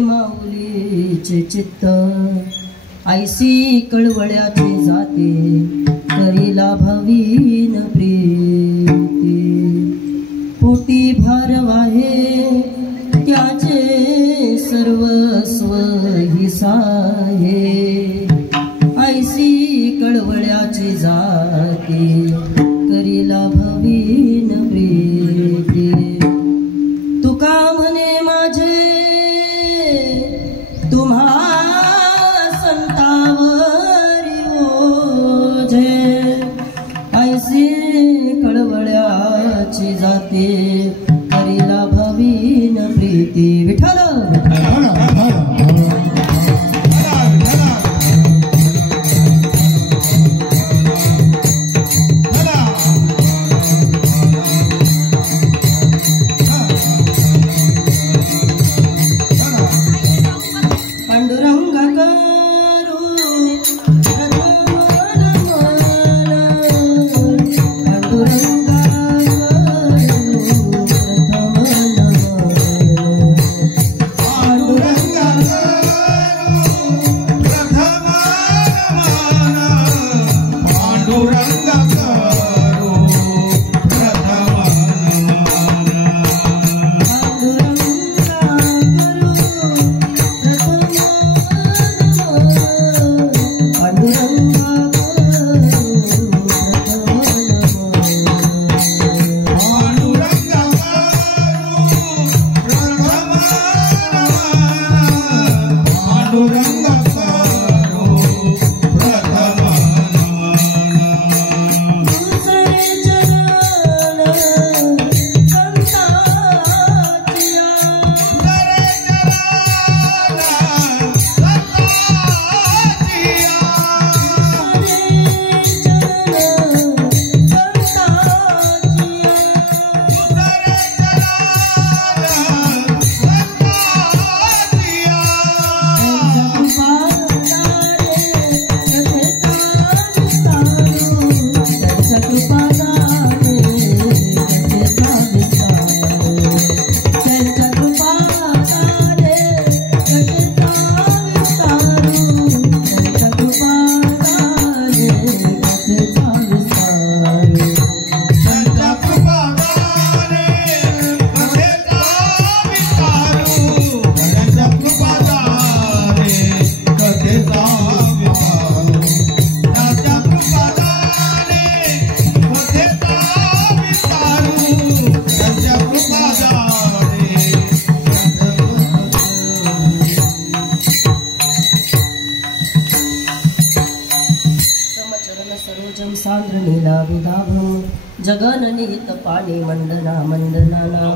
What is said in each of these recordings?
माऊलीचे चित्त ऐसी कळवळ्याची जाते करीला भवीन प्रीती पोटी भारवाहे त्याचे सर्वस्व ही साहे ऐसी कळवळ्याची जाते करीला भवीन प्रीती तुका म्हणे माझे तुम्हा संतावरी ओझे ऐसी कळवळ्याची जाते करीला भवीन प्रीती विठ्ठल जगननिहित पाणी मंडना मंडनानां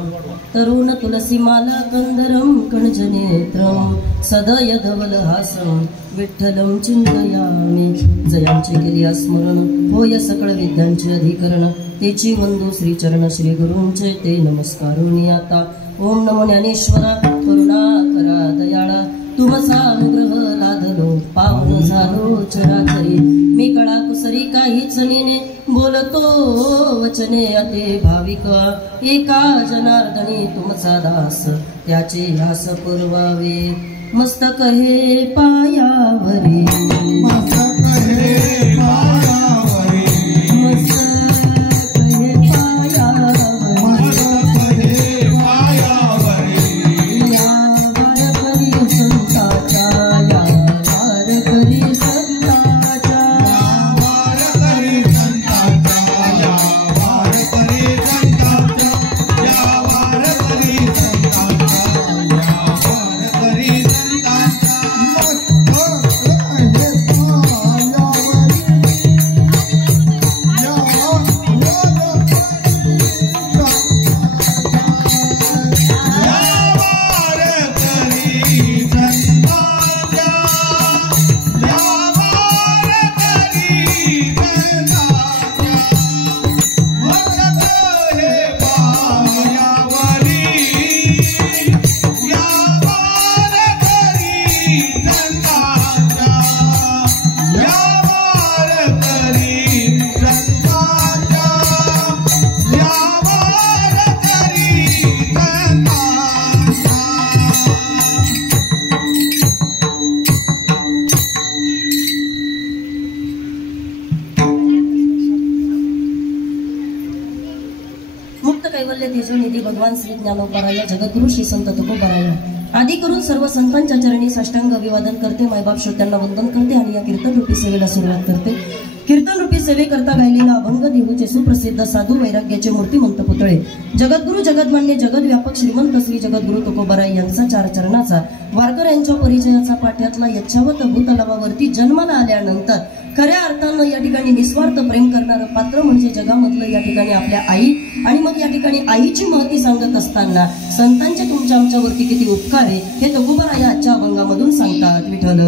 तरुण तुलसीमाला कंदरं कणजनेत्रं सदय धवलहासं विठ्ठलं चिंतयामि जयांचे केली स्मरण होय सकळ विद्यांचे अधिकरण तेची वंदू श्रीचरण श्री गुरूंचे ते नमस्कारोनी आता ओम नमो ज्ञानेश्वरा करुणा करा दयाळा तुमचा अनुग्रह लादलो पावन झालो चराचरी मी कळा कुसरी काहीच नेने बोलतो वचने अते भाविक एका जनार्दनी तुमचा दास त्याचे हास पुरवावे मस्तक हे पायावरी मस्तक हे पायावरी मस्तक हे पायावरी मस्तक हे पायावरी या वारकरी संताचा या वारकरी संताचा या वारकरी संताचा या वारकरी संताचा या वारकरी संताचा या वारकरी संताचा मस्तक हे ज्ञानोबाराया जगद्गुरु श्री संत तुकोबाराया आदी करून सर्व संतांच्या चरणी साष्टांग अभिवादन करते. मायबाप श्रोत्यांना वंदन करते आणि या कीर्तन रूपी सेवेला सुरुवात करते. कीर्तन रूपी सेवेकरता गायलेला अभंग देहूचे सुप्रसिद्ध साधू वैराग्याचे मूर्तिमंत पुतळे जगद्गुरु जगदमान्य जगद्व्यापक श्रीमंत श्री जगद्गुरु तुकोबाराय यांचा 4 चरणाचा वारकऱ्यांच्या परिचयाचा पाठ्यातला यच्छावत भूतलावावरती जन्माला आल्यानंतर खऱ्या अर्थानं या ठिकाणी निस्वार्थ प्रेम करणारं पात्र म्हणजे जगामधलं या ठिकाणी आपल्या आई. आणि मग या ठिकाणी आईची महती सांगत असताना संतांचे तुमच्या आमच्यावरती किती उपकार आहे हे तुकोबाराय आजच्या अभंगामधून सांगतात. विठ्ठल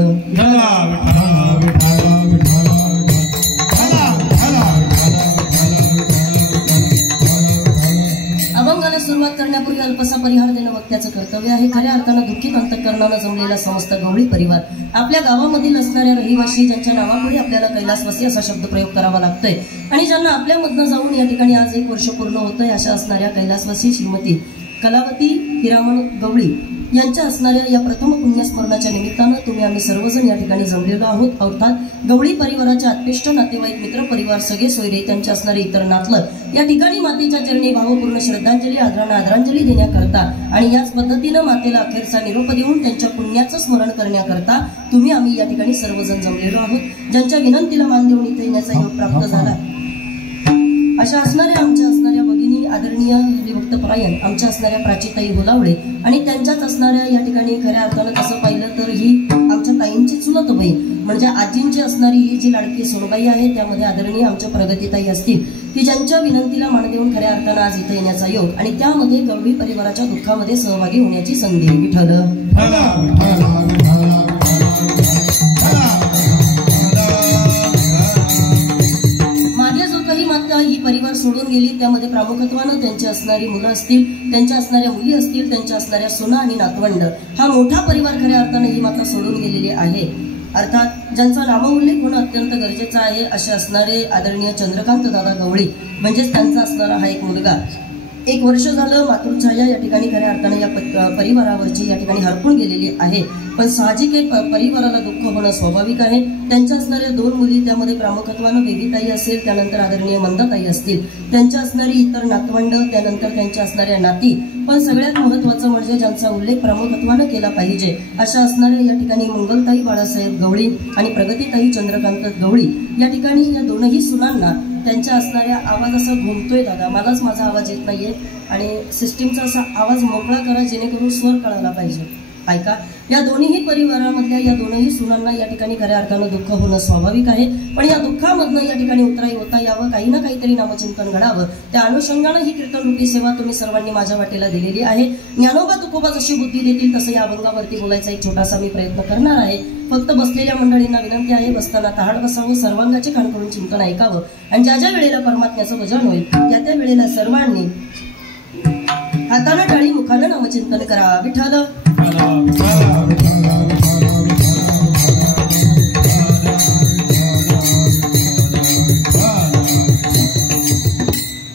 अभंगाला सुरुवात करण्यापूर्वी अल्पसा परिहार देणं वक्त्याचं कर्तव्य आहे. खऱ्या अर्थानं दुःखित अंतःकरणानं जमलेला समस्त गवळी परिवार आपल्या गावामधील असणाऱ्या रहिवासी ज्यांच्या नावापुढे आपल्याला कैलासवासी असा शब्द प्रयोग करावा लागतोय आणि ज्यांना आपल्यामधनं जाऊन या ठिकाणी आज 1 वर्ष पूर्ण होतंय अशा असणाऱ्या कैलासवासी श्रीमती कलावती हिरामण गवळी यांच्या असणाऱ्या या प्रथम पुण्यस्मरणाच्या निमित्तानं तुम्ही आम्ही सर्वजण या ठिकाणी जमलेलो आहोत. अर्थात गवळी परिवाराचे आत्मिष्ट नातेवाईक मित्र परिवार सगळे सोयरे त्यांच्या असणारे इतर नातलं या ठिकाणी मातेच्या चरणी भावपूर्ण श्रद्धांजली आदरांजली देण्याकरता आणि याच पद्धतीनं मातेला अखेरचा निरोप देऊन त्यांच्या पुण्याचं स्मरण करण्याकरता तुम्ही आम्ही या ठिकाणी सर्वजण जमलेलो आहोत. ज्यांच्या विनंतीला मान देऊन इथे येण्याचा योग प्राप्त झाला अशा असणाऱ्या आमच्या असणाऱ्या भगिनी आदरणीय हरिभक्त परायण आमच्या असणाऱ्या प्राचीताई होलावळे आणि त्यांच्याच असणाऱ्या या ठिकाणी खऱ्या अर्थानं तसं पाहिलं तर ही आमच्या ताईंची चुलत बहीण म्हणजे आजींची असणारी ही जी लाडकी सोनबाई आहे त्यामध्ये आदरणीय आमच्या प्रगतीताई असतील की ज्यांच्या विनंतीला मान देऊन खऱ्या अर्थानं आज इथे येण्याचा योग आणि त्यामध्ये गवळी परिवाराच्या दुःखामध्ये सहभागी होण्याची संधी. विठ्ठल ही परिवार सोडून गेली त्यामध्ये प्रामुख्यानं त्यांची असणारी मुलं असतील त्यांच्या असणाऱ्या मुली असतील त्यांच्या असणाऱ्या सुना आणि नातवंड हा मोठा परिवार खऱ्या अर्थानं ही माता सोडून गेलेली आहे. अर्थात ज्यांचा नामोल्लेख होणं अत्यंत गरजेचं आहे असे असणारे आदरणीय चंद्रकांत दादा गवळी म्हणजेच त्यांचा असणारा हा एक मुलगा 1 वर्ष झालं मातृछाया या ठिकाणी खऱ्या अर्थानं या परिवारावरची या ठिकाणी हरपून गेलेली आहे. पण साहजिक परिवाराला दुःख होणं स्वाभाविक आहे. त्यांच्या असणाऱ्या 2 मुली त्यामध्ये प्रामुख्यानं बेबीताई असेल त्यानंतर आदरणीय मंदाताई असतील त्यांच्या असणारी इतर नातवंड त्यानंतर त्यांच्या असणाऱ्या नाती पण सगळ्यात महत्वाचं म्हणजे ज्यांचा उल्लेख प्रामुख्यानं केला पाहिजे अशा असणाऱ्या या ठिकाणी मंगलताई बाळासाहेब गवळी आणि प्रगतीताई चंद्रकांत गवळी या ठिकाणी या दोनही सुनांना त्यांच्या असणाऱ्या आवाज असा घुमतोय दादा मलाच माझा आवाज येत नाहीये आणि सिस्टीमचा असा आवाज मोकळा करा जेणेकरून स्वर कळायला पाहिजे. ऐका या दोन्ही परिवारामधल्या या दोनही सुनांना या ठिकाणी खऱ्या अर्थानं दुःख होणं स्वाभाविक आहे. पण या दुःखामधनं या ठिकाणी उतराई होता यावं काही ना काहीतरी नामचिंतन घडावं त्या अनुषंगानं ही कीर्तन रूपी सेवा तुम्ही सर्वांनी माझ्या वाटेला दिलेली आहे. ज्ञानोबा तुकोबा जशी बुद्धी देतील तसं या अभंगावरती बोलायचा एक छोटासा मी प्रयत्न करणार आहे. फक्त बसलेल्या मंडळींना विनंती आहे बसताना ताहाड बसावं सर्वांगाचे कान करून चिंतन ऐकावं आणि ज्या ज्या वेळेला परमात्म्याचं भजन होईल त्या वेळेला सर्वांनी हातानं टाळी मुखानं नामचिंतन करा. विठ्ठल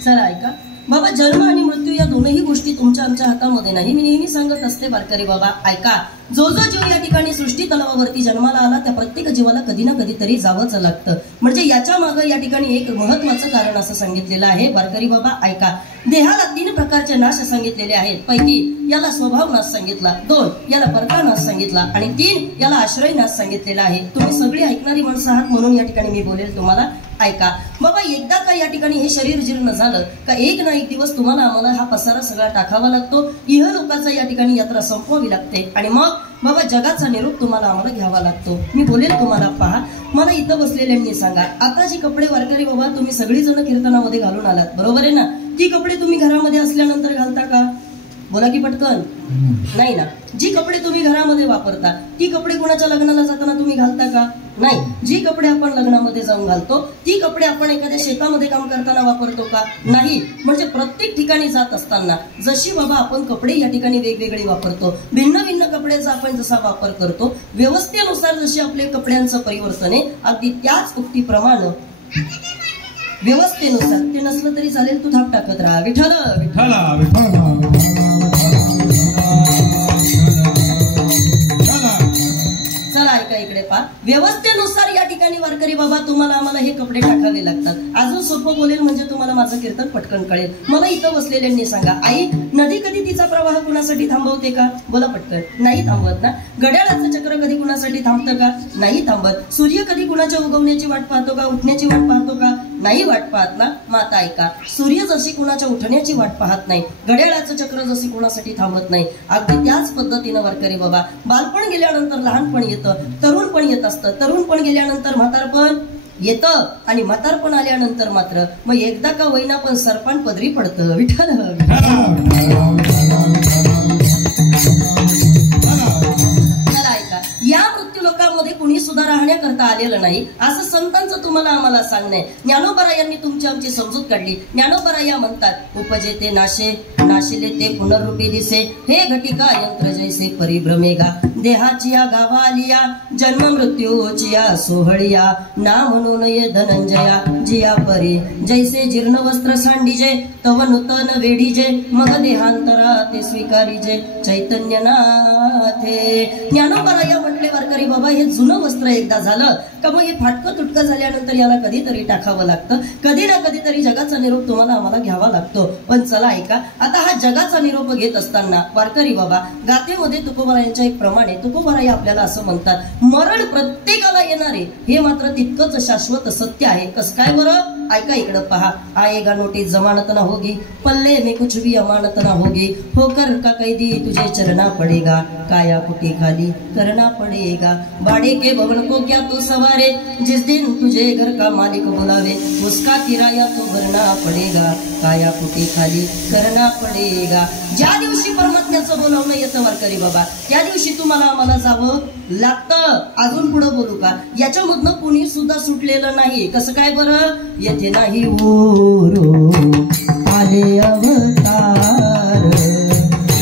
चला ऐका बाबा जन्म आणि मृत्यू या दोनही गोष्टी तुमच्या आमच्या हातामध्ये नाही. मी नेहमी सांगत असते बारकरी बाबा ऐका जो जो जीव या ठिकाणी सृष्टी तलावावरती जन्माला आला त्या प्रत्येक जीवाला कधी ना कधीतरी जावंच लागतं. म्हणजे याच्या मागे या ठिकाणी एक महत्वाचं कारण असं सांगितलेलं आहे. बारकरी बाबा ऐका देहाला 3 प्रकारचे नाश सांगितलेले आहेत. पैकी याला स्वभाव नाश सांगितला 2 याला परका नाश सांगितला आणि 3 याला आश्रय नाश सांगितलेला आहे. तुम्ही सगळी ऐकणारी माणसं आहात म्हणून या ठिकाणी मी बोलेल तुम्हाला ऐका बाबा एकदा का या ठिकाणी हे शरीर जीर्ण झालं का एक ना एक दिवस तुम्हाला आम्हाला हा पसारा सगळा टाकावा लागतो. इहलोकाचा या ठिकाणी यात्रा संपवावी लागते आणि मग बाबा जगाचा निरोप तुम्हाला आम्हाला घ्यावा लागतो. मी बोलेल तुम्हाला पहा मला इथं बसलेल्यांनी सांगा आता जी कपडे वारकरी बाबा तुम्ही सगळी जण कीर्तनामध्ये घालून आलात बरोबर आहे ना. ती कपडे तुम्ही घरामध्ये असल्यानंतर घालता का बोला की पटकन नाही ना. जी कपडे तुम्ही घरामध्ये वापरता ती कपडे कोणाच्या लग्नाला जाताना तुम्ही घालता का नाही. जी कपडे आपण लग्नामध्ये जाऊन घालतो ती कपडे आपण एखाद्या शेतामध्ये काम करताना वापरतो का नाही. म्हणजे प्रत्येक ठिकाणी जात असताना जशी बाबा आपण कपडे या ठिकाणी वेगवेगळे वापरतो भिन्न भिन्न कपड्याचा आपण जसा वापर करतो व्यवस्थेनुसार जशी आपल्या कपड्यांचं परिवर्तन आहे अगदी त्याच उक्तीप्रमाणे व्यवस्थेनुसार ते नसलं तरी चालेल तू थाप टाकत राहा. विठ्ठल चला ऐका इकडे पहा, व्यवस्थेनुसार या ठिकाणी वारकरी बाबा तुम्हाला आम्हाला हे कपडे टाकावे लागतात. अजून सोपं बोलेल म्हणजे तुम्हाला माझं कीर्तन पटकन कळेल. मला इथं बसलेल्यांनी सांगा, आई नदी कधी तिचा प्रवाह कुणासाठी थांबवते का? बोला पटकन. नाही थांबवत ना. घड्याळाचं चक्र कधी कुणासाठी थांबतं का? नाही थांबत. सूर्य कधी कुणाच्या उगवण्याची वाट पाहतो का? उठण्याची वाट पाहतो का? नाही वाट पाहत ना. माता ऐका, सूर्य जशी कुणाच्या उठण्याची वाट पाहत नाही, घड्याळाचं चक्र जशी कुणासाठी थांबत नाही, अगदी त्याच पद्धतीनं वारकरी बाबा बालपण गेल्यानंतर लहानपण येतं, तरुणपण येत असतं, तरुणपण गेल्यानंतर म्हातारपण येतं आणि म्हातारपण आल्यानंतर मात्र मग एकदा का होईना पण सरपण पदरी पडतं. विठ्ठल. या मृत्यू लोकांमध्ये कुणी सुद्धा राहण्याकरता आलेलं नाही असं संतांचं तुम्हाला आम्हाला सांगणं आहे. ज्ञानोबा यांनी तुमची आमची समजूत काढली. ज्ञानोबा या म्हणतात, उपजे ते नाशे, नाशिले ते पुनर्रूपी दिसे, हे घटिका यंत्र जैसे परिभ्रमेगा, देहाची या गावालिया, जन्म मृत्यूची या सोहळिया, ना म्हणून ये धनंजया, जिया परी जैसे जीर्ण वस्त्र सांडीजे, तव नूतन वेडीजे, मग देहांतरा ते स्वीकारीजे, चैतन्यनाथे. ज्ञानोबा या म्हटले वारकरी बाबा, हे जुनं वस्त्र एकदा झालं का मग हे फाटकं तुटकं झाल्यानंतर याला कधीतरी टाकावं लागतं, कधी ना कधीतरी जगाचा निरोप तुम्हाला आम्हाला घ्यावा लागतो. पण चला ऐका, आता हा जगाचा निरोप घेत असताना वारकरी बाबा गाथेमध्ये तुकोबारायांच्या एक प्रमाणे तुकोबाराय आपल्याला असं म्हणतात, मरण प्रत्येकाला येणारे हे मात्र तितकंच शाश्वत सत्य आहे. कसं काय बरं? ऐका इकडं पहा. आएगा नोटिस जमानत ना होगी, पल्ले में कुछ भी अमानत ना होगी, होकर का कैदी तुझे चलना पड़ेगा, काया कुटी खाली करना पड़ेगा, बाड़े के भवन को क्या तू सवारे, जिस दिन तुझे घर का मालिक बुलावे, उसका किराया तो भरना पड़ेगा, काया कुटी खाली करना पड़ेगा. ज्या दिवशी परमात्म्याचं बोलावणं येतं वारकरी बाबा, त्या दिवशी तुम्हाला आम्हाला जावं लागतं. अजून पुढे बोलू का? याच्यामधनं कुणी सुद्धा सुटलेलं नाही. कसं काय बरं? येथे नाही ओरो आले अवतार,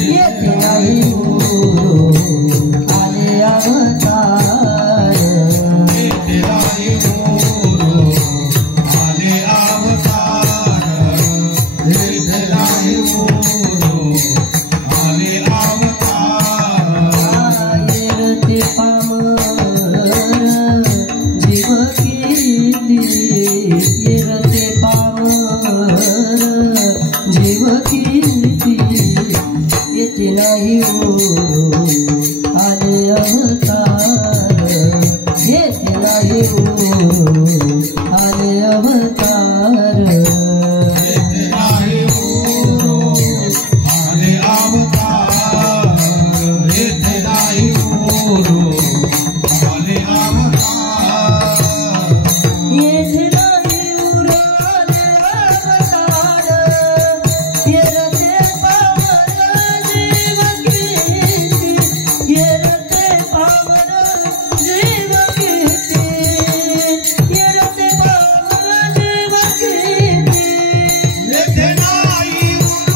येथे नाही ओरो आले अवतार, येथे नाही ओरो आले अवतार, येथे नाही ओरो आले अवतार, येते पामर जीव कीर्ती, येते पामर जीव कीर्ती, येते नाही ओरो आले अवतार, येते नाही ओरो आले अवतार, येते नाही ओरो आले अवतार, येते नाही ओरो आले अवतार, येथे नाही ओरो आले अवतार, येते पावन जीव कीर्ती, येते पावन जीव कीर्ती, येते पावन जीव कीर्ती, येथे नाही ओरो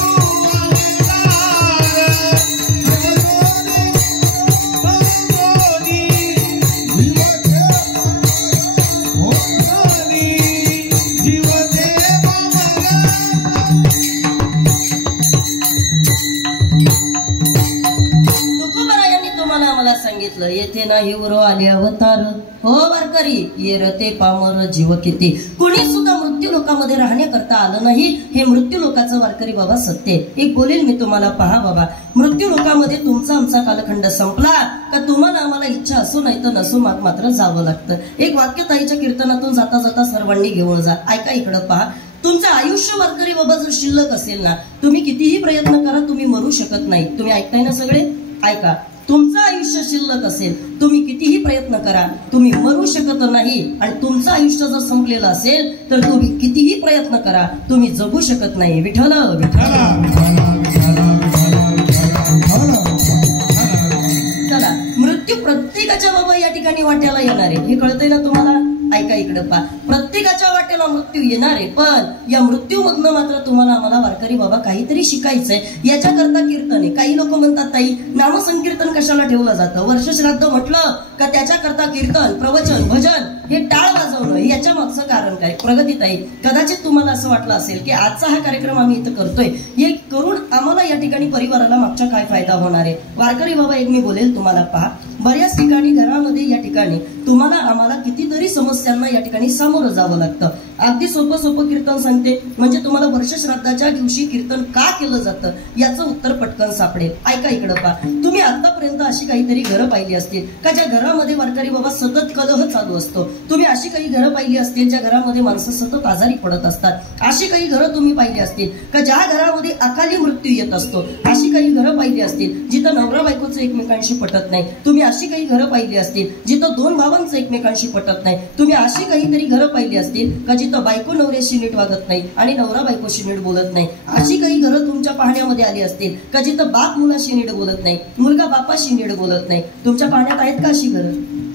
तुकोबारायांनी तुम्हाला आम्हाला सांगितलं, येथे नाही उरो आले अवतार. हो वारकरी, येरते पामर जीव किती. कुणी सुद्धा मृत्यू लोकामध्ये राहण्याकरता आलं नाही. हे मृत्यू लोकाचं वारकरी बाबा सत्य आहे. एक बोलेल मी तुम्हाला, पहा बाबा, मृत्यू लोकामध्ये तुमचा आमचा कालखंड संपला का तुम्हाला आम्हाला इच्छा असो नाही तर नसो मात्र जावं लागतं. एक वाक्य ताईच्या कीर्तनातून जाता जाता सर्वांनी घेऊन जा. ऐका इकडं पहा, तुमचं आयुष्य वारकरी बाबा जर शिल्लक असेल ना, तुम्ही कितीही प्रयत्न करा तुम्ही मरू शकत नाही. तुम्ही ऐकताय ना सगळे? ऐका, तुमचं आयुष्य शिल्लक असेल, तुम्ही कितीही प्रयत्न करा तुम्ही मरू शकत नाही. आणि तुमचं आयुष्य जर संपलेलं असेल तर तुम्ही कितीही प्रयत्न करा तुम्ही जगू शकत नाही. विठ्ठल विठ्ठल. चला, मृत्यू प्रत्येकाच्या बाबा या ठिकाणी वाट्याला येणार आहे, हे कळतंय ना तुम्हाला? ऐका इकडं पहा, प्रत्येकाच्या वाटेला मृत्यू येणार आहे, पण या मृत्यूमधनं मात्र तुम्हाला आम्हाला वारकरी बाबा काहीतरी शिकायचंय. याच्याकरता कीर्तन आहे. काही लोक म्हणतात ताई नामसंकीर्तन कशाला ठेवलं जातं, वर्षश्राद्ध म्हटलं का त्याच्याकरता कीर्तन प्रवचन भजन हे टाळ वाजवणं, याच्या मागचं कारण काय. प्रगतीताई, कदाचित तुम्हाला असं वाटलं असेल की आजचा हा कार्यक्रम आम्ही इथं करतोय, हे करून आम्हाला या ठिकाणी परिवाराला मागच्या काय फायदा होणार आहे. वारकरी बाबा, एक मी बोलेल तुम्हाला, पहा, बऱ्याच ठिकाणी घरामध्ये या ठिकाणी तुम्हाला आम्हाला कितीतरी समस्यांना या ठिकाणी सामोरं जावं लागतं. अगदी सोपं सोपं कीर्तन सांगते, म्हणजे तुम्हाला वर्षश्राद्धाच्या दिवशी कीर्तन का केलं जातं याचं उत्तर पटकन सापडेल. ऐका इकडं, पहा, तुम्ही आतापर्यंत अशी काहीतरी घरं पाहिली असतील का ज्या घरामध्ये वारकरी बाबा सतत कलह चालू असतो. तुम्ही अशी काही घरं पाहिली असतील ज्या घरामध्ये माणसं सतत आजारी पडत असतात. अशी काही घरं तुम्ही पाहिली असतील का ज्या घरामध्ये अकाली मृत्यू येत असतो. अशी काही घरं पाहिली असतील जिथं नवरा बायकोचं एकमेकांशी पटत नाही. तुम्ही अशी काही घरं पाहिली असतील जिथं दोन भावांचं एकमेकांशी पटत नाही. तुम्ही अशी काहीतरी घरं पाहिली असतील का जिथं बायको नवऱ्याशी नीट वागत नाही आणि नवरा बायकोशी नीट बोलत नाही. अशी काही घरं तुमच्या पाहण्यामध्ये आली असतील का जिथं बाप मुलाशी नीट बोलत नाही, मुलगा बापाशी नीट बोलत नाही. तुमच्या पाहण्यात आहेत का अशी घरं?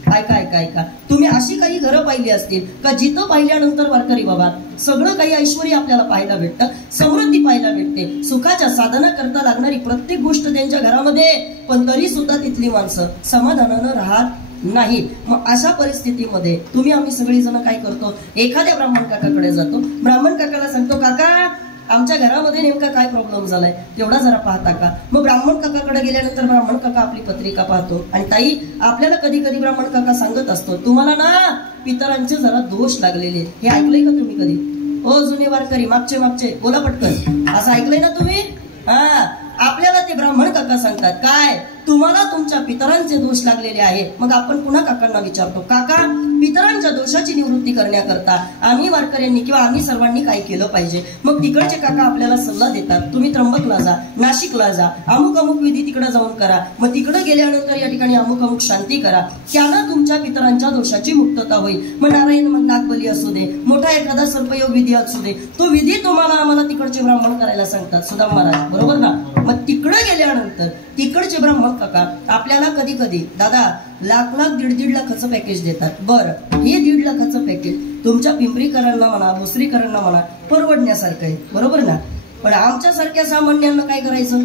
ऐका ऐका ऐका, तुम्ही अशी काही घरं पाहिली असतील का जिथं पाहिल्यानंतर वारकरी बाबा सगळं काही ऐश्वर्य आपल्याला पाहायला भेटतं, समृद्धी पाहायला भेटते, सुखाच्या साधना करता लागणारी प्रत्येक गोष्ट त्यांच्या घरामध्ये, पण तरी सुद्धा तिथली माणसं समाधानानं राहत नाही. मग अशा परिस्थितीमध्ये तुम्ही आम्ही सगळी जण काय करतो, एखाद्या ब्राह्मण काकाकडे जातो, ब्राह्मण काकाला सांगतो, काका आमच्या घरामध्ये नेमका काय प्रॉब्लेम झालाय तेवढा जरा पाहता का. मग ब्राह्मण काकाकडे गेल्यानंतर ब्राह्मण काका आपली पत्रिका पाहतो आणि ताई आपल्याला कधी कधी ब्राह्मण काका सांगत असतो, तुम्हाला ना पितरांचे जरा दोष लागलेले. हे ऐकलंय का तुम्ही कधी? ओ जुने वारकरी, मागचे बोला पटकन, असं ऐकलंय ना तुम्ही? हा, आपल्याला ते ब्राह्मण काका सांगतात काय, तुम्हाला तुमच्या पितरांचे दोष लागलेले आहे. मग आपण पुन्हा काकांना विचारतो, काका पितरांच्या दोषाची निवृत्ती करण्याकरता आम्ही वारकऱ्यांनी किंवा आम्ही सर्वांनी काय केलं पाहिजे. मग तिकडचे काका आपल्याला सल्ला देतात, तुम्ही त्र्यंबकला जा, नाशिकला जा, अमुक अमुक विधी तिकडे जाऊन करा. मग तिकडे गेल्यानंतर या ठिकाणी अमुक अमुक शांती करा, त्यानं तुमच्या पितरांच्या दोषाची मुक्तता होईल. मग नारायण नागबली असू दे, मोठा एखादा सर्पयोग विधी असू दे, तो विधी तुम्हाला आम्हाला तिकडचे ब्राह्मण करायला सांगतात, सुदाम महाराज, बरोबर ना. मग तिकडे गेल्यानंतर तिकडचे ब्राह्मण काका आपल्याला कधी कधी दादा लाख लाख दीड लाखाचं पॅकेज देतात. बरं, हे 1.5 लाखाचं पॅकेज तुमच्या पिंपरीकरांना म्हणा, भोसरीकरांना म्हणा परवडण्यासारखं आहे, बरोबर ना. पण आमच्यासारख्या सामान्यांना काय करायचं?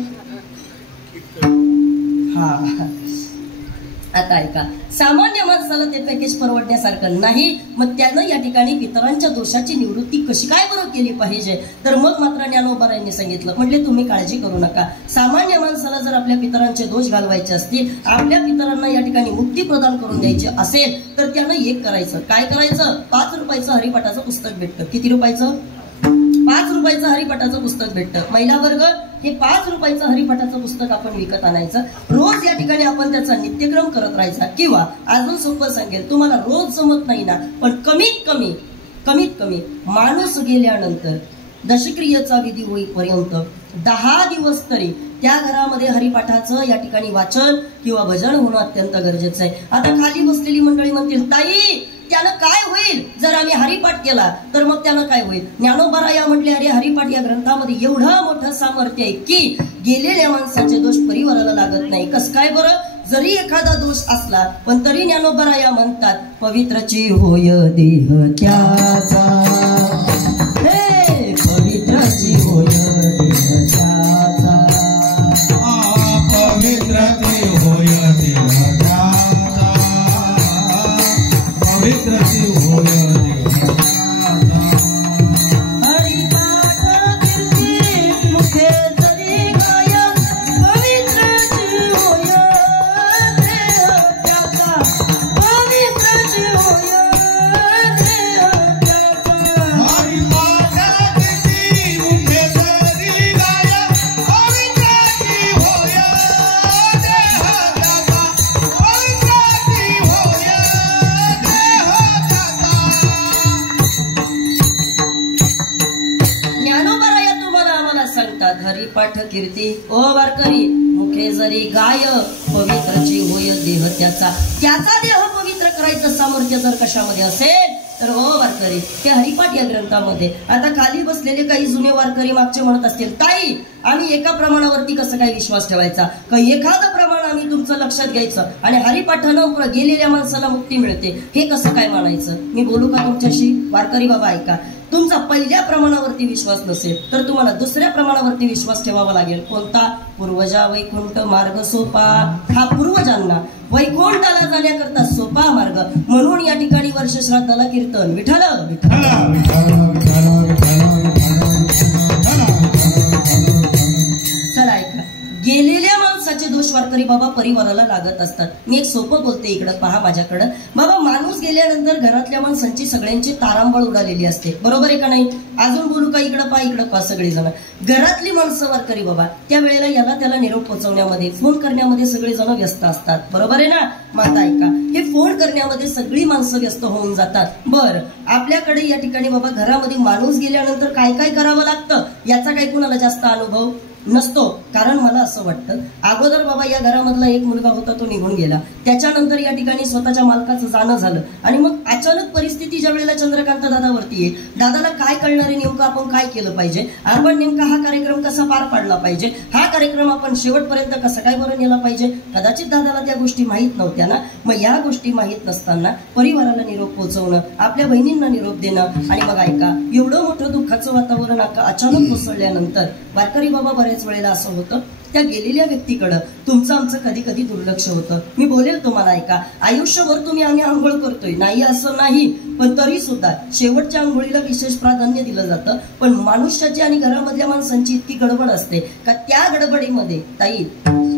हा, आता ऐका, सामान्य माणसाला ते पॅकेज परवडण्यासारखं नाही. मग त्यानं या ठिकाणी पितरांच्या दोषाची निवृत्ती कशी काय बरं केली पाहिजे, तर मग मात्र ज्ञानोबारायांनी सांगितलं, म्हणजे तुम्ही काळजी करू नका. सामान्य माणसाला जर आपल्या पितरांचे दोष घालवायचे असतील, आपल्या पितरांना या ठिकाणी मुक्ती प्रदान करून द्यायची असेल, तर त्यानं एक करायचं. काय करायचं? 5 रुपयाचं हरिपाठाचं पुस्तक भेटतं. किती रुपयाचं? 5 रुपयाचं हरिपाठाचं पुस्तक भेटतं. महिला वर्ग, हे 5 रुपयाचं हरिपाठाचं पुस्तक आपण विकत आणायचं. रोज या ठिकाणी आपण त्याचा नित्यक्रम करत राहायचा. किंवा अजून सोपं सांगेल, तुम्हाला रोज जमत नाही ना, पण कमीत कमी माणूस गेल्यानंतर दशक्रियेचा विधी होईपर्यंत 10 दिवस तरी त्या घरामध्ये हरिपाठाचं या ठिकाणी वाचन किंवा भजन होणं अत्यंत गरजेचं आहे. आता खाली बसलेली मंडळी म्हणतील, ताई त्यानं काय होईल जर आम्ही हरिपाठ केला, तर मग त्यानं काय होईल? ज्ञानोबाराया म्हटले, अरे हरिपाठ या ग्रंथामध्ये एवढं मोठं सामर्थ्य आहे की गेलेल्या माणसाचे दोष परिवाराला लागत नाही. कस काय बरं? जरी एखादा दोष असला पण तरी ज्ञानोबाराया म्हणतात, पवित्रची होय देह त्याचा, हे पवित्रची होय देह त्याचा, पवित्रची होय देह त्याचा, पवित्रची होय देह त्याचा. हरिपाठ कीर्ती मुखे जरी गाय, पवित्रची होय देह त्याचा, पवित्रची होय देह त्याचा. हरिपाठ कीर्ती मुखे जरी गाय, पवित्रची होय देह त्याचा, पवित्रची होय देह त्याचा. ज्ञानोबाराया तुम्हाला आम्हाला सांगतात, हरिपाठ कीर्ती ओ वारकरी मुखे जरी गाय, पवित्रची होय देह त्याचा. त्याचा देह पवित्र करायचं सामर्थ्य जर कशामध्ये असेल तर ओ वारकरी ते हरिपाठ या ग्रंथामध्ये. आता खाली बसलेले काही जुने वारकरी मागचे म्हणत असतील, ताई आम्ही एका प्रमाणावरती कसं काय विश्वास ठेवायचा, का एखादं प्रमाण आम्ही आणि तुमचं लक्षात घ्यायचं आणि हरिपाठानं गेलेल्या माणसाला मुक्ती मिळते हे कसं काय मानायचं? मी बोलू का तुमच्याशी? वारकरी बाबा ऐका, तुमचा पहिल्या प्रमाणावरती विश्वास नसेल तर तुम्हाला दुसऱ्या प्रमाणावरती विश्वास ठेवावा लागेल. कोणता? पूर्वजा वैकुंठ मार्ग सोपा. हा पूर्वजांना वैकुंठाला जाण्याकरता सोपा मार्ग. म्हणून या ठिकाणी वर्ष श्राद्धाला कीर्तन विठ्ठल चला ऐका. गेलेल्या माणसाचे दोष वारकरी बाबा परिवाराला लागत असतात. मी एक सोपं बोलते, इकडं पहा माझ्याकडं. बाबा माणूस गेल्यानंतर घरातल्या माणसांची सगळ्यांची तारांबळ उडालेली असते, बरोबर आहे का नाही? अजून बोलू का? इकडं पहा सगळेजण. घरातली माणसं वारकरी बाबा त्या वेळेला याला त्याला निरोप पोहोचवण्यामध्ये, फोन करण्यामध्ये सगळेजण व्यस्त असतात, बरोबर आहे ना? माता ऐका, हे फोन करण्यामध्ये सगळी माणसं व्यस्त होऊन जातात. बर, आपल्याकडे या ठिकाणी बाबा घरामध्ये माणूस गेल्यानंतर काय काय करावं लागतं याचा काही कुणाला जास्त अनुभव नसतो. कारण मला असं वाटतं, अगोदर बाबा या घरामधला एक मुलगा होता, तो निघून गेला. त्याच्यानंतर या ठिकाणी स्वतःच्या मालकाचं जाणं झालं आणि मग अचानक परिस्थिती ज्या वेळेला चंद्रकांत दादावरती येईल, दादाला काय कळणार आहे नेमकं आपण काय केलं पाहिजे, आपण नेमका हा कार्यक्रम कसा पार पाडला पाहिजे, हा कार्यक्रम आपण शेवटपर्यंत कसं काय बरं नेला पाहिजे. कदाचित दादाला त्या गोष्टी माहीत नव्हत्या ना. मग या गोष्टी माहीत नसताना परिवाराला निरोप पोहोचवणं, आपल्या बहिणींना निरोप देणं आणि मग ऐका, एवढं मोठं दुःखाचं वातावरण अचानक कोसळल्यानंतर वारकरी बाबा बऱ्याच वेळेला असं होतं, त्या गेलेल्या व्यक्तीकडं तुमचं आमचं कधी कधी दुर्लक्ष होतं. मी बोलेल तुम्हाला ऐका, आयुष्यभर आम्ही आंघोळ करतोय नाही असं नाही, पण तरी सुद्धा शेवटच्या आंघोळीला विशेष प्राधान्य दिलं जातं. पण मनुष्याची आणि घरामधल्या माणसांची इतकी गडबड असते का त्या गडबडीमध्ये ताई